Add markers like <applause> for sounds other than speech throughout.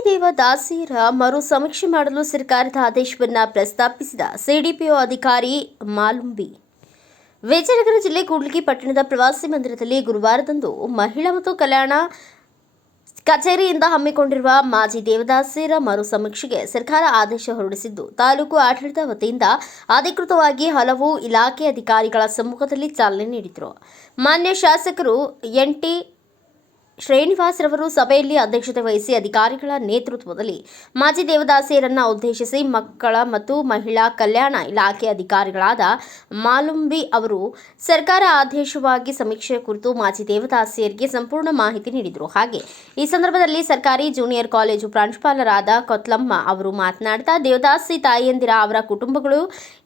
ಮಾಚಿದೇವ ದಾಸಿಯರ ಮರು ಸಮೀಕ್ಷೆ ಮಾಡಲು ಸರ್ಕಾರದ ಆದೇಶವನ್ನು ಪ್ರಸ್ತಾಪಿಸಿದ ಸಿಡಿಪಿಒ ಅಧಿಕಾರಿ ಮಾಲುಂಬಿ. ವಿಜಯನಗರ ಜಿಲ್ಲೆ ಕೂಡ್ಲಿಗಿ ಪಟ್ಟಣದ ಪ್ರವಾಸಿ ಮಂದಿರದಲ್ಲಿ ಗುರುವಾರದಂದು ಮಹಿಳಾ ಮತ್ತು ಕಲ್ಯಾಣ ಕಚೇರಿಯಿಂದ ಹಮ್ಮಿಕೊಂಡಿರುವ ಮಾಜಿ ದೇವದಾಸಿಯರ ಮರು ಸಮೀಕ್ಷೆಗೆ ಸರ್ಕಾರ ಆದೇಶ ಹೊರಡಿಸಿದ್ದು, ತಾಲೂಕು ಆಡಳಿತ ವತಿಯಿಂದ ಅಧಿಕೃತವಾಗಿ ಹಲವು ಇಲಾಖೆ ಅಧಿಕಾರಿಗಳ ಸಮ್ಮುಖದಲ್ಲಿ ಚಾಲನೆ ನೀಡಿದರು. ಮಾನ್ಯ ಶಾಸಕರು ಎನ್ ಟಿ ಶ್ರೀನಿವಾಸ್ ರವರು ಸಭೆಯಲ್ಲಿ ಅಧ್ಯಕ್ಷತೆ ವಹಿಸಿ ಅಧಿಕಾರಿಗಳ ನೇತೃತ್ವದಲ್ಲಿ ಮಾಜಿ ದೇವದಾಸಿಯರನ್ನ ಉದ್ದೇಶಿಸಿ ಮಕ್ಕಳ ಮತ್ತು ಮಹಿಳಾ ಕಲ್ಯಾಣ ಇಲಾಖೆ ಅಧಿಕಾರಿಗಳಾದ ಮಾಲುಂಬಿ ಅವರು ಸರ್ಕಾರ ಆದೇಶವಾಗಿ ಸಮೀಕ್ಷೆ ಕುರಿತು ಮಾಜಿ ದೇವದಾಸಿಯರಿಗೆ ಸಂಪೂರ್ಣ ಮಾಹಿತಿ ನೀಡಿದರು. ಹಾಗೆ ಈ ಸಂದರ್ಭದಲ್ಲಿ ಸರ್ಕಾರಿ ಜೂನಿಯರ್ ಕಾಲೇಜು ಪ್ರಾಂಶುಪಾಲರಾದ ಕೊತ್ಲಮ್ಮ ಅವರು ಮಾತನಾಡ್ತಾ, ದೇವದಾಸಿ ತಾಯಿಯಂದಿರ ಅವರ ಕುಟುಂಬಗಳು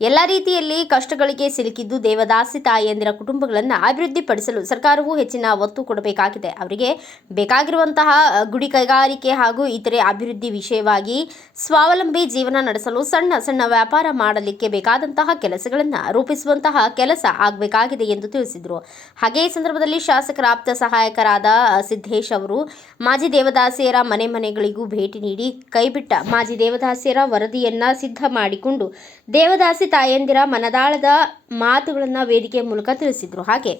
ಎಲ್ಲ ರೀತಿಯಲ್ಲಿ ಕಷ್ಟಗಳಿಗೆ ಸಿಲುಕಿದ್ದು ದೇವದಾಸಿ ತಾಯಿಯಂದಿರ ಕುಟುಂಬಗಳನ್ನು ಅಭಿವೃದ್ಧಿಪಡಿಸಲು ಸರ್ಕಾರವು ಹೆಚ್ಚಿನ ಒತ್ತು ಕೊಡಬೇಕಾಗಿದೆ. ಅವರಿಗೆ ಬೇಕಾಗಿರುವಂತಹ ಗುಡಿ ಕೈಗಾರಿಕೆ ಹಾಗೂ ಇತರೆ ಅಭಿವೃದ್ಧಿ ವಿಷಯವಾಗಿ ಸ್ವಾವಲಂಬಿ ಜೀವನ ನಡೆಸಲು ಸಣ್ಣ ಸಣ್ಣ ವ್ಯಾಪಾರ ಮಾಡಲಿಕ್ಕೆ ಬೇಕಾದಂತಹ ಕೆಲಸಗಳನ್ನು ರೂಪಿಸುವಂತಹ ಕೆಲಸ ಆಗಬೇಕಾಗಿದೆ ಎಂದು ತಿಳಿಸಿದರು. ಹಾಗೆ ಈ ಸಂದರ್ಭದಲ್ಲಿ ಶಾಸಕರ ಆಪ್ತ ಸಹಾಯಕರಾದ ಸಿದ್ದೇಶ್ ಅವರು ಮಾಜಿ ದೇವದಾಸಿಯರ ಮನೆ ಮನೆಗಳಿಗೂ ಭೇಟಿ ನೀಡಿ ಕೈಬಿಟ್ಟ ಮಾಜಿ ದೇವದಾಸಿಯರ ವರದಿಯನ್ನ ಸಿದ್ಧ ಮಾಡಿಕೊಂಡು ದೇವದಾಸಿ ತಾಯಂದಿರ ಮನದಾಳದ ಮಾತುಗಳನ್ನು ವೇದಿಕೆ ಮೂಲಕ ತಿಳಿಸಿದರು. ಹಾಗೆ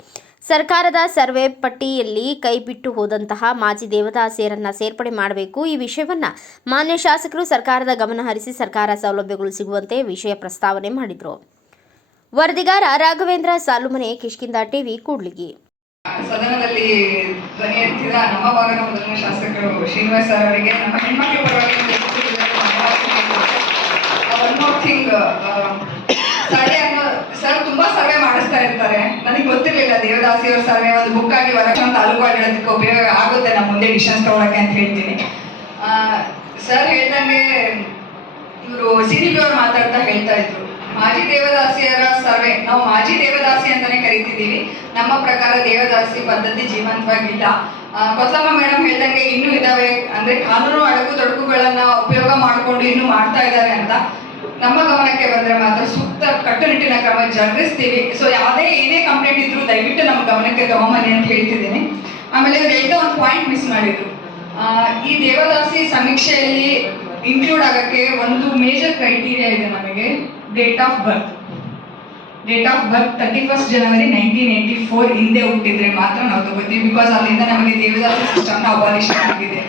ಸರ್ಕಾರದ ಸರ್ವೆ ಪಟ್ಟಿಯಲ್ಲಿ ಕೈಬಿಟ್ಟು ಹೋದಂತಹ ಮಾಜಿ ದೇವದಾಸಿಯರನ್ನ ಸೇರ್ಪಡೆ ಮಾಡಬೇಕು. ಈ ವಿಷಯವನ್ನ ಮಾನ್ಯ ಶಾಸಕರು ಸರ್ಕಾರದ ಗಮನ ಹರಿಸಿ ಸರ್ಕಾರ ಸೌಲಭ್ಯಗಳು ಸಿಗುವಂತೆ ವಿಷಯ ಪ್ರಸ್ತಾವನೆ ಮಾಡಿದರು. ವರದಿಗಾರ ರಾಘವೇಂದ್ರ ಸಾಲುಮನೆ ಕಿಷ್ಕಿಂದ ಟಿವಿ, ಕೂಡ್ಲಿಗಿ. ಸದನದಲ್ಲಿ ಧ್ವನಿ ಎತ್ತಿದ ನಮ್ಮ ಭಾಗದ ಮೊದಲನೇ ಶಾಸಕರು ಶ್ರೀನಿವಾಸ್ ಸರ್ ಅವರಿಗೆ ನಮ್ಮ ಹೆಣ್ಮಕ್ಳ ಪರವಾಗಿ one more thing survey sir ತುಂಬಾ ಸರ್ವೆ ಮಾಡಿಸ್ತಾ ಇರ್ತಾರೆ. ನನಗೆ ಗೊತ್ತಿರಲಿಲ್ಲ. ದೇವದಾಸಿ ಅವ್ರ ಸರ್ವೆ ಒಂದು ಬುಕ್ ಆಗಿ ವರಕ್ಷಣ ತಾಲೂಕು ಆಡಳಿತಕ್ಕೆ ಉಪಯೋಗ ಆಗುತ್ತೆ. ನಮ್ಮ ಮುಂದೆ ಡಿಶನ್ಸ್ ತಗೊಳಕ್ಕೆ ಅಂತ ಹೇಳ್ತೀನಿ. ಸರ್ ಹೇಳ್ದಂಗೆ ಇವರು ಸಿ ಡಿ ಪಿ ಅವ್ರು ಮಾತಾಡ್ತಾ ಹೇಳ್ತಾ ಇದ್ರು. ಮಾಜಿ ದೇವದಾಸಿಯರ ಸರ್ವೆ, ನಾವು ಮಾಜಿ ದೇವದಾಸಿ ಅಂತಾನೆ ಕರಿತಿದ್ದೀವಿ. ನಮ್ಮ ಪ್ರಕಾರ ದೇವದಾಸಿ ಪದ್ಧತಿ ಜೀವಂತವಾಗಿಲ್ಲ. ಕೊತ್ತಮ್ಮ ಮೇಡಮ್ ಹೇಳ್ದಂಗೆ ಇನ್ನೂ ಇದಾವೆ. ಅಂದ್ರೆ ಕಾನೂನು ಅಡಕು ತೊಡಕುಗಳನ್ನ ಉಪಯೋಗ ಮಾಡಿಕೊಂಡು ಇನ್ನೂ ಮಾಡ್ತಾ ಇದ್ದಾರೆ ಅಂತ. ನಮ್ಮ ಗಮನಕ್ಕೆ ಬಂದ್ರೆ ಮಾತ್ರ ಸೂಕ್ತ ಕಟ್ಟುನಿಟ್ಟಿನ ಕ್ರಮ ಜರುಗಿಸ್ತೀವಿ. ಸೊ ಯಾವುದೇ ಏನೇ ಕಂಪ್ಲೇಂಟ್ ಇದ್ರು ದಯವಿಟ್ಟು ನಮ್ಮ ಗಮನಕ್ಕೆ ತಗೊಂಬನ್ನಿ ಅಂತ ಹೇಳ್ತಿದ್ದೀನಿ. ಆಮೇಲೆ ಅವ್ರು ಎಲ್ಲೋ ಒಂದು ಪಾಯಿಂಟ್ ಮಿಸ್ ಮಾಡಿದ್ರು. ಈ ದೇವದಾಸಿ ಸಮೀಕ್ಷೆಯಲ್ಲಿ ಇನ್ಕ್ಲೂಡ್ ಆಗಕ್ಕೆ ಒಂದು ಮೇಜರ್ ಕ್ರೈಟೀರಿಯಾ ಇದೆ ನಮಗೆ. Date of birth date of birth thirty first January nineteen eighty four ಹಿಂದೆ ಹುಟ್ಟಿದ್ರೆ ಮಾತ್ರ ನಾವು ತಗೋತೀವಿ. ಬಿಕಾಸ್ ಅಲ್ಲಿಂದ ನಮಗೆ ದೇವದಾಸಿ ಸಿಸ್ಟಮ್ನ ಅಬಾಲಿಷನ್ ಆಗಿದೆ.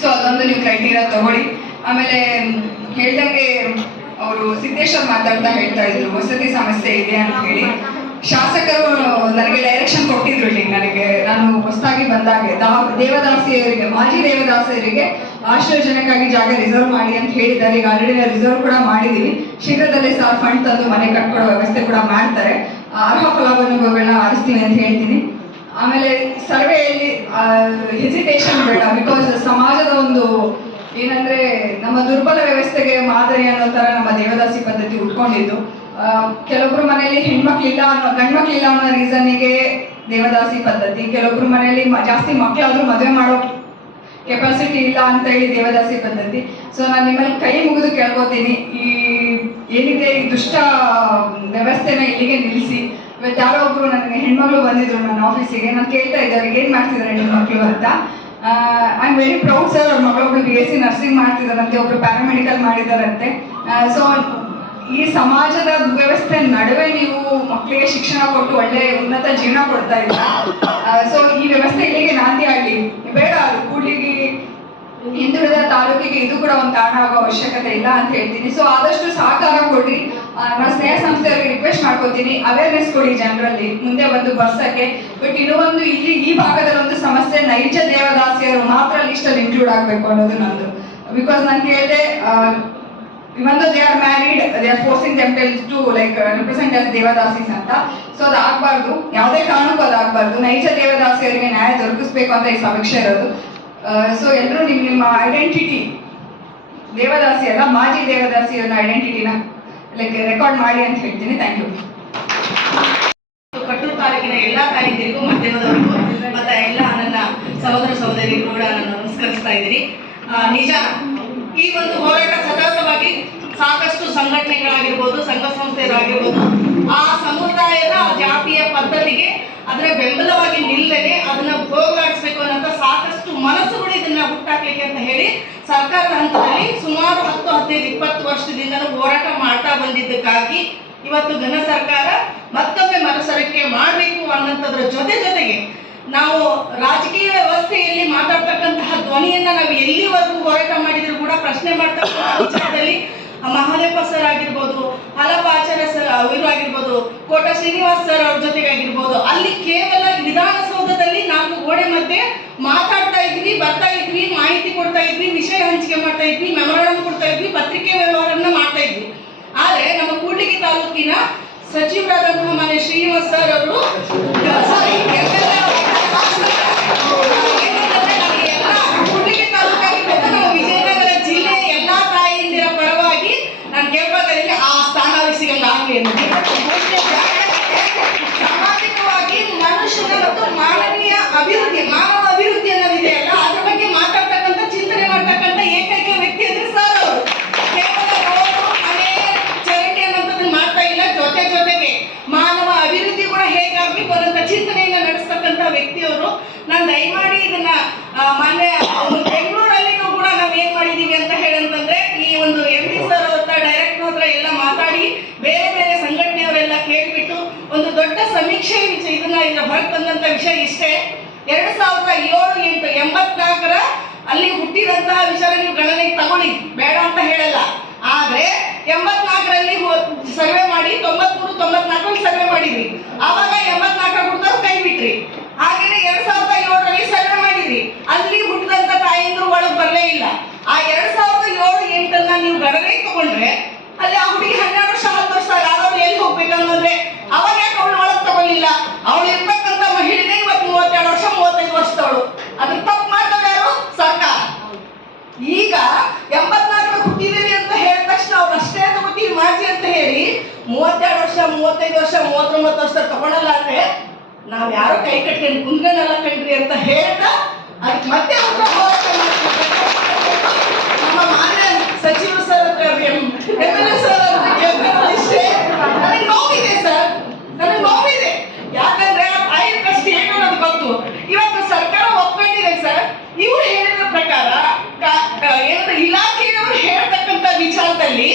ಸೊ ಅದೊಂದು ನೀವು ಕ್ರೈಟೀರಿಯಾ ತಗೊಳ್ಳಿ. ಆಮೇಲೆ ಹೇಳ್ದಂಗೆ ಅವರು ಸಿದ್ದೇಶ್ವರ್ ಮಾತಾಡ್ತಾ ಹೇಳ್ತಾ ಇದ್ರು, ವಸತಿ ಸಮಸ್ಯೆ ಇದೆ ಅಂತ ಹೇಳಿ. ಶಾಸಕರು ನನಗೆ ಡೈರೆಕ್ಷನ್ ಕೊಟ್ಟಿದ್ರು ಇಲ್ಲಿ, ನನಗೆ, ನಾನು ಹೊಸದಾಗಿ ಬಂದಾಗ. ದೇವದಾಸಿಯರಿಗೆ, ಮಾಜಿ ದೇವದಾಸಿಯರಿಗೆ ಆಶ್ರಯಜನಕ್ಕಾಗಿ ಜಾಗ ರಿಸರ್ವ್ ಮಾಡಿ ಅಂತ ಹೇಳಿದ್ದಾರೆ. ಈಗ ಆಲ್ರೆಡಿ ರಿಸರ್ವ್ ಕೂಡ ಮಾಡಿದ್ದೀವಿ ಶೀಘ್ರದಲ್ಲೇ ಸಹ ಫಂಡ್ ತಂದು ಮನೆ ಕಟ್ಕೊಡೋ ವ್ಯವಸ್ಥೆ ಕೂಡ ಮಾಡ್ತಾರೆ. ಅರ್ಹ ಫಲಾನುಭವಿಗಳನ್ನ ಆರಿಸ್ತೀನಿ ಅಂತ ಹೇಳ್ತೀನಿ. ಆಮೇಲೆ ಸರ್ವೆಯಲ್ಲಿ ಹೆಸಿಟೇಷನ್ ಬೇಡ ಬಿಕಾಸ್ ಸಮಾಜದ ಒಂದು ಏನಂದ್ರೆ, ನಮ್ಮ ದುರ್ಬಲ ವ್ಯವಸ್ಥೆಗೆ ಮಾದರಿ ಅನ್ನೋ ತರ ನಮ್ಮ ದೇವದಾಸಿ ಪದ್ಧತಿ ಉಟ್ಕೊಂಡಿದ್ದು. ಕೆಲವೊಬ್ರು ಮನೆಯಲ್ಲಿ ಹೆಣ್ಮಕ್ಳಿಲ್ಲ ಅನ್ನೋ, ಗಂಡ್ಮಕ್ಳಿಲ್ಲ ಅನ್ನೋ ರೀಸನ್ನಿಗೆ ದೇವದಾಸಿ ಪದ್ಧತಿ. ಕೆಲವೊಬ್ರು ಮನೆಯಲ್ಲಿ ಜಾಸ್ತಿ ಮಕ್ಕಳಾದ್ರೂ ಮದುವೆ ಮಾಡೋ ಕೆಪಾಸಿಟಿ ಇಲ್ಲ ಅಂತ ಹೇಳಿ ದೇವದಾಸಿ ಪದ್ಧತಿ. ಸೊ ನಾನು ನಿಮ್ಮಲ್ಲಿ ಕೈ ಮುಗಿದು ಕೇಳ್ಕೊತೀನಿ. ಈ, ಏನಿದೆ ಈ ದುಷ್ಟ ವ್ಯವಸ್ಥೆನ ಇಲ್ಲಿಗೆ ನಿಲ್ಲಿಸಿ. ಇವತ್ತು ಯಾರೋ ಒಬ್ರು ನನಗೆ ಹೆಣ್ಮಗಳು ಬಂದಿದ್ರು ನನ್ನ ಆಫೀಸಿಗೆ ನಾನು ಕೇಳ್ತಾ ಇದ್ದಾರೆ ಅವ್ರಿಗೆ ಏನ್ ಮಾಡ್ತಿದ್ದಾರೆ ಮಕ್ಕಳು ಅಂತ. I am very proud sir ಅವ್ರ ಮಗಳೊಬ್ರು ಬಿ ಎಸ್ ಸಿ ನರ್ಸಿಂಗ್ ಮಾಡ್ತಿದ್ದಾರಂತೆ ಒಬ್ರು ಪ್ಯಾರಾಮೆಡಿಕಲ್ ಮಾಡಿದಾರಂತೆ. ಸೊ ಈ ಸಮಾಜದ ವ್ಯವಸ್ಥೆ ನಡುವೆ ನೀವು ಮಕ್ಕಳಿಗೆ ಶಿಕ್ಷಣ ಕೊಟ್ಟು ಒಳ್ಳೆ ಉನ್ನತ ಜೀವನ ಕೊಡ್ತಾ ಇಲ್ಲ ಸೊ ಈ ವ್ಯವಸ್ಥೆ ಇಲ್ಲಿಗೆ ನಾಂದಿ ಆಗಲಿ. ಬೇಡ, ಅದು ಕೂಡ್ಲಿಗೆ ಹಿಂದುಳಿದ ತಾಲೂಕಿಗೆ ಇದು ಕೂಡ ಒಂದು ಕಾರಣ ಆಗೋ ಅವಶ್ಯಕತೆ ಇಲ್ಲ ಅಂತ ಹೇಳ್ತೀನಿ. ಸೊ ಆದಷ್ಟು ಸಹಕಾರ ಕೊಡ್ರಿ. ನಾನು ಸ್ನೇಹ ಸಂಸ್ಥೆಯವರಿಗೆ ರಿಕ್ವೆಸ್ಟ್ ಮಾಡ್ಕೋತೀನಿ. ಅವೇರ್ನೆಸ್ ಕೊಡಿ ಜನರಲ್ಲಿ. ಮುಂದೆ ಬಂದು ಬರ್ಸಕ್ಕೆ. ಬಟ್ ಇನ್ನೂ ಒಂದು ಇಲ್ಲಿ ಈ ಭಾಗದಲ್ಲಿ ಒಂದು ಸಮಸ್ಯೆ ನೈಜ ಮಾತ್ರ ಲಿಸ್ಟ್ ಅಲ್ಲಿ ಇನ್ಕ್ಲೂಡ್ ಆಗಬೇಕು ಅನ್ನೋದು ನಂದು. ಬಿಕಾಸ್ ನಾನು ಕೇಳಿದೆ even they are married they are forcing temple to like represent as devadasis ಅಂತ. ಸೊ ಅದು ಆಗಬಾರ್ದು. ಯಾವುದೇ ಕಾರಣಕ್ಕೂ ಅದು ಆಗಬಾರ್ದು. ನೈಜ ದೇವದಾಸಿಯರಿಗೆ ನ್ಯಾಯ ದೊರಕಿಸ್ಬೇಕು ಅಂತ ಈ ಸಮೀಕ್ಷೆ ಇರೋದು. ಸೊ ಎಲ್ಲರೂ ನಿಮ್, ನಿಮ್ಮ ಐಡೆಂಟಿಟಿ ದೇವದಾಸಿ ಅಲ್ಲ, ಮಾಜಿ ದೇವದಾಸಿ ಅನ್ನೋ ಐಡೆಂಟಿಟಿನ ಲೈಕ್ ರೆಕಾರ್ಡ್ ಮಾಡಿ ಅಂತ ಹೇಳ್ತೀನಿ. ಥ್ಯಾಂಕ್ ಯು ಕಟ್ಟೂರು ತಾಲೂಕಿನ ಎಲ್ಲ ತಾಯಂದಿರಿಗೂ ಮಧ್ಯಮದವರೆಗೂ ಸಹೋದರ ಸಹೋದರಿಗೂ ಕೂಡ ನಮಸ್ಕರಿಸ್ತಾ ಇದ್ದೀನಿ. ನಿಜ, ಈ ಒಂದು ಹೋರಾಟ ಸತತವಾಗಿ ಸಾಕಷ್ಟು ಸಂಘಟನೆಗಳಾಗಿರ್ಬೋದು, ಸಂಘ ಸಂಸ್ಥೆಗಳಾಗಿರ್ಬೋದು, ಆ ಸಮುದಾಯದ ಜಾತಿಯ ಪದ್ಧತಿಗೆ ಅದರ ಬೆಂಬಲವಾಗಿ ನಿಲ್ಲದೆ ಅದನ್ನ ಹೋಗಲಾಡಿಸ್ಬೇಕು ಅನ್ನೋ ಸಾಕಷ್ಟು ಮನಸ್ಸುಗಳು ಇದನ್ನ ಹುಟ್ಟಾಕ್ಲಿಕ್ಕೆ ಅಂತ ಹೇಳಿ ಸರ್ಕಾರದ ಹಂತದಲ್ಲಿ ಸುಮಾರು ಹತ್ತು, ಹದಿನೈದು, ಇಪ್ಪತ್ತು ವರ್ಷದಿಂದ ಹೋರಾಟ ಮಾಡ್ತಾ ಬಂದಿದ್ದಕ್ಕಾಗಿ ಇವತ್ತು ಘನ ಸರ್ಕಾರ ಮತ್ತೊಮ್ಮೆ ಮರುಸರಕ್ಕೆ ಮಾಡಬೇಕು ಅನ್ನೋಂಥದ್ರ ಜೊತೆ ಜೊತೆಗೆ ನಾವು ರಾಜಕೀಯ ವ್ಯವಸ್ಥೆಯಲ್ಲಿ ಮಾತಾಡ್ತಕ್ಕಂತಹ ಧ್ವನಿಯನ್ನ ನಾವು ಎಲ್ಲಿವರೆಗೂ ಹೋರಾಟ ಮಾಡಿದ್ರು ಕೂಡ ಪ್ರಶ್ನೆ ಮಾಡ್ತಕ್ಕಂಥ <laughs> ವಿಚಾರದಲ್ಲಿ ಮಹಾದೇವ ಸರ್ ಆಗಿರ್ಬೋದು ಹಲಪ ಆಚಾರ್ಯ ಸರ್ ಇವರು ಆಗಿರ್ಬೋದು ಕೋಟ ಶ್ರೀನಿವಾಸ್ ಸರ್ ಅವ್ರ ಜೊತೆಗೆ ಆಗಿರ್ಬೋದು ಅಲ್ಲಿ ಕೇವಲ ವಿಧಾನಸೌಧದಲ್ಲಿ ನಾವು ಗೋಡೆ ಮಧ್ಯೆ ಮಾತಾಡ್ತಾ ಇದ್ವಿ ಬರ್ತಾ ಇದ್ವಿ ಮಾಹಿತಿ ಕೊಡ್ತಾ ಇದ್ವಿ ವಿಷಯ ಹಂಚಿಕೆ ಮಾಡ್ತಾ ಇದ್ವಿ ಮೆಮೊರಾಂಡಮ್ ಕೊಡ್ತಾ ಇದ್ವಿ ಪತ್ರಿಕೆ ವ್ಯವಹಾರನ್ನ ಮಾಡ್ತಾ ಇದ್ವಿ. ಆದ್ರೆ ನಮ್ಮ ಕೂಡ್ಲಿಗಿ ತಾಲೂಕಿನ ಸಚಿವರಾದಂತಹ ಮನೆ ಶ್ರೀನಿವಾಸ್ ಸರ್ ಅವರು ಸಾರಿ ಕೂಡ್ಲಿಗಿ ತಾಲೂಕಾಗಿರ್ಬೋದು ನಮ್ಮ ವಿಜಯನಗರ ಜಿಲ್ಲೆ ಎಲ್ಲಾ ತಾಯಿಯಂದಿರ ಪರವಾಗಿ ನಾನು ಕೇಳ್ಬೇಕಾದ್ರೆ ಆ ಸ್ಥಾನ ಅವ್ರಿಗೆ ಸಿಗಂಗ ಆಗ್ಲಿ ಅಂತ ಸಾಮಾಜಿಕವಾಗಿ ಮನುಷ್ಯನ ಮತ್ತು ಮಾನವೀಯ ಅಭಿವೃದ್ಧಿ ಮಾನವ ಅಭಿವೃದ್ಧಿ ಅನ್ನೋದಿದೆಯಲ್ಲ ಅದ್ರ ಬಗ್ಗೆ ಮಾತಾಡ್ತಕ್ಕಂಥ ಚಿಂತನೆ ಮಾಡ್ತಕ್ಕಂಥ ಏಕೈಕ ವ್ಯಕ್ತಿ ಅಂದ್ರೆ ಸರ್ ಅವರು ಕೇವಲ ರೋಡು ಮನೆ ಚರಂಡಿ ಅನ್ನೋದನ್ನ ಮಾಡ್ತಾ ಇಲ್ಲ ಜೊತೆ ಜೊತೆಗೆ ಮಾನವ ಅಭಿವೃದ್ಧಿ ಕೂಡ ಹೇಗಾಗಬೇಕು ಅನ್ನೋಂಥ ಚಿಂತನೆಯನ್ನ ನಡೆಸ್ತಕ್ಕಂಥ ವ್ಯಕ್ತಿಯವರು ನಾನು ದಯಮಾಡಿ ಇದನ್ನ ಆ, ಮಾನ್ಯ ಬೆಂಗಳೂರಲ್ಲಿನೂ ಕೂಡ ನಾವು ಏನ್ ಮಾಡಿದೀವಿ ಅಂತ ಹೇಳಂತಂದ್ರೆ ಈ ಒಂದು ಎಂ ಪಿ ಸರ್ ಹತ್ರ ಡೈರೆಕ್ಟರ್ ಹತ್ರ ಎಲ್ಲ ಮಾತಾಡಿ ಬೇರೆ ಬೇರೆ ಸಂಘಟನೆಯವರೆಲ್ಲ ಕೇಳ್ಬಿಟ್ಟು ಒಂದು ದೊಡ್ಡ ಸಮೀಕ್ಷೆ ವಿಚ- ಇದನ್ನ ಈಗ ಹೊರಗೆ ಬಂದಂತ ವಿಷಯ ಇಷ್ಟೇ ಎರಡ್ ಸಾವಿರದ ಏಳು ಎಂಟು ಎಂಬತ್ನಾಲ್ಕರ ಅಲ್ಲಿ ಹುಟ್ಟಿದಂತಹ ವಿಷಯ ನೀವು ಗಣನೆಗೆ ತಗೊಳ್ಳಿ. ಬೇಡ ಅಂತ ಹೇಳಲ್ಲ. ಆದ್ರೆ ಎಂಬತ್ನಾಲ್ಕರಲ್ಲಿ ಸರ್ವೆ ಮಾಡಿ, ತೊಂಬತ್ಮೂರು, ತೊಂಬತ್ನಾಲ್ಕರಲ್ಲಿ ಸರ್ವೆ ಮಾಡಿದ್ರಿ. ಅವಾಗ ಎಂಬತ್ನಾಲ್ಕರ ಹುಟ್ಟಿದವ್ರು ಕೈ ಬಿಟ್ರಿ. ಹಾಗೇನೆ ಎರಡ್ ಸಾವಿರದ ಏಳರಲ್ಲಿ ಸರ್ವೆ ಮಾಡಿದ್ರಿ. ಅಲ್ಲಿ ಹುಟ್ಟಿದಂತ ತಾಯಿಂದ್ರು ಒಳಗ್ ಬರಲೇ ಇಲ್ಲ. ಆ ಎರಡ್ ಸಾವಿರದ ಏಳು, ಎಂಟನ್ನ ನೀವು ಗಣನೆಗೆ ತಗೊಂಡ್ರೆ ಅಲ್ಲಿ ಆ ಹುಡುಗಿ ಹನ್ನೆರಡು ವರ್ಷ, ಹತ್ತು ವರ್ಷ ಆದವ್ರು ಎಲ್ಲಿ ಹೋಗ್ಬೇಕಂದ್ರೆ ಅವಾಗ ಯಾಕೆ ಅವಳು ಒಳಗ್ ತಗೊಳ್ಳಿಲ್ಲ ಅವಳು ಇರ್ತಕ್ಕಂಥ ಮಹಿಳೆಗೆ ಇವತ್ತು ಮೂವತ್ತೆರಡು ವರ್ಷ ವರ್ಷದವಳು ಅದ್ರ ತಪ್ಪು ಮಾಡಿದವ್ರು ಯಾರು? ಸರ್ಕಾರ. ಈಗ ಎಂಬತ್ನಾಲ್ಕರ ಹುಟ್ಟಿದೀವಿ ಅಂತ ಹೇಳಿದ ತಕ್ಷಣ ಅವ್ರು ಅಷ್ಟೇ ತಗೋತೀವಿ ಮಾಜಿ ಅಂತ ಹೇಳಿ ಮೂವತ್ತೆರಡು ವರ್ಷ, ಮೂವತ್ತೈದು ವರ್ಷ, ಮೂವತ್ತೊಂಬತ್ತು ವರ್ಷ ತಗೊಳಲ್ಲ ಅಂದ್ರೆ ನಾವ್ ಯಾರೋ ಕೈ ಕಟ್ಕೊಂಡು ಕುಂದ್ಗನಲ್ಲ ಕಣ್ರಿ ಅಂತ ಹೇಳ್ದ ಅದಕ್ಕೆ ಮತ್ತೆ ಅವ್ರ ಹೋರಾಟ ಮಾಡ್ತಿರ್ತಾರೆ. ನಮ್ಮ ಮಾನ್ಯ ಸಚಿವರು sir M L A sir ಅವ್ರನ್ನ ಕೇಳ್ಬೇಕು ಇಷ್ಟೇ ನನಗೆ ನೋವಿದೆ ಸರ್ ನನಗೆ ನೋವಿದೆ ಯಾಕಂದ್ರೆ ಆ ತಾಯಿ ಕಷ್ಟ ಏನು ಅನ್ನೋದು ಗೊತ್ತು ಇವತ್ತು ಸರ್ಕಾರ ಒಪ್ಕೊಂಡಿದೆ ಸರ್ ಇವ್ರು ಹೇಳಿದ ಪ್ರಕಾರ ಕ- ಕ- ಏನಂದ್ರೆ ಇಲಾಖೆಯವರು ಹೇಳ್ತಕ್ಕಂಥ ವಿಚಾರದಲ್ಲಿ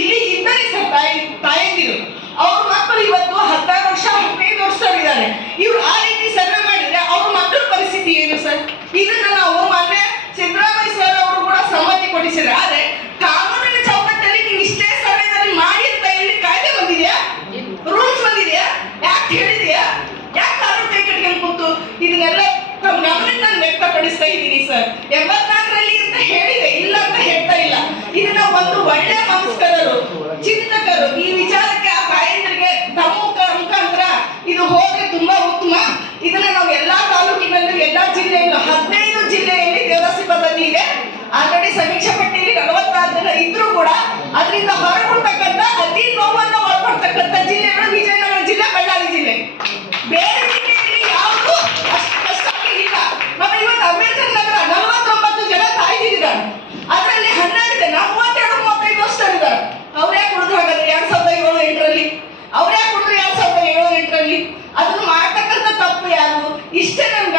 ಇಲ್ಲಿ ಇದ್ದಾರೆ ಸರ್ ತಾಯಿ ತಾಯಂದಿರು ಅವ್ರ ಮಕ್ಕಳು ಇವತ್ತು ಹದಿನಾರು ವರ್ಷ ಹದಿನೈದು ವರ್ಷದವರಿದ್ದಾರೆ ಇವ್ರು ಆ ರೀತಿ ಸರ್ವೆ ಮಾಡಿದ್ರೆ ಅವ್ರ ಮಕ್ಕಳ ಪರಿಸ್ಥಿತಿ ಏನು ಸರ್? ಇದನ್ನ ನಾವು ಮೊನ್ನೆ ಸಿದ್ದರಾಮಯ್ಯ ಸರ್ ಅವರು ಕೂಡ ಸಮ್ಮತಿ ಕೊಡಿಸಿದ್ದಾರೆ ಆದ್ರೆ ಕಾನೂನಿನ ಚೌಕಟ್ಟಲ್ಲಿ ನೀವು ಇಷ್ಟೇ ಸಮಯದಲ್ಲಿ ಮಾಡಿ ಅಂತ ಹೇಳಿ ಕಾಯ್ದೆ ಬಂದಿದೆಯಾ? ರೂಲ್ಸ್ ಬಂದಿದೆಯಾ? ಯಾಕೆ ಹೇಳಿದೆಯಾ? ಯಾಕೆ ಕಾನೂನು ಕಟ್ಕೊಂಡು ಕೂತು? ಇದನ್ನೆಲ್ಲ ನಾನು ವ್ಯಕ್ತಪಡಿಸ್ತಾ ಇದ್ದೀನಿ ಸರ್. ಎಂಬತ್ನಾಲ್ಕರಲ್ಲಿ ಅಂತ ಹೇಳಿದೆ. ಇಲ್ಲ ಅಂತ ಹೇಳ್ತಾ ಇಲ್ಲ. ಇದನ್ನ ಒಂದು ಒಳ್ಳೆ ಮನಸ್ಕರರು ಚಿಂತಕರು ಈ ವಿಚಾರಕ್ಕೆ ಆ ತಾಯಂದ್ರಿಗೆ ತಮ್ಮ ಇದು ಹೋದ್ರೆ ತುಂಬಾ ಉತ್ತಮ. ಇದನ್ನ ನಾವು ಎಲ್ಲಾ ತಾಲೂಕಿನಲ್ಲೂ, ಎಲ್ಲಾ ಜಿಲ್ಲೆಯಲ್ಲೂ, ಹದಿನೈದು ಜಿಲ್ಲೆಯಲ್ಲಿ ದೇವಸ್ಥಾನದಲ್ಲಿ ಇದೆ. ಆಲ್ರೆಡಿ ಸಮೀಕ್ಷೆ ಪಟ್ಟಿಯಲ್ಲಿ ನಲವತ್ತಾರು ಜನ ಇದ್ರೂ ಕೂಡ, ಅದರಿಂದ ಹೊರಗುಡ್ತಕ್ಕಂಥ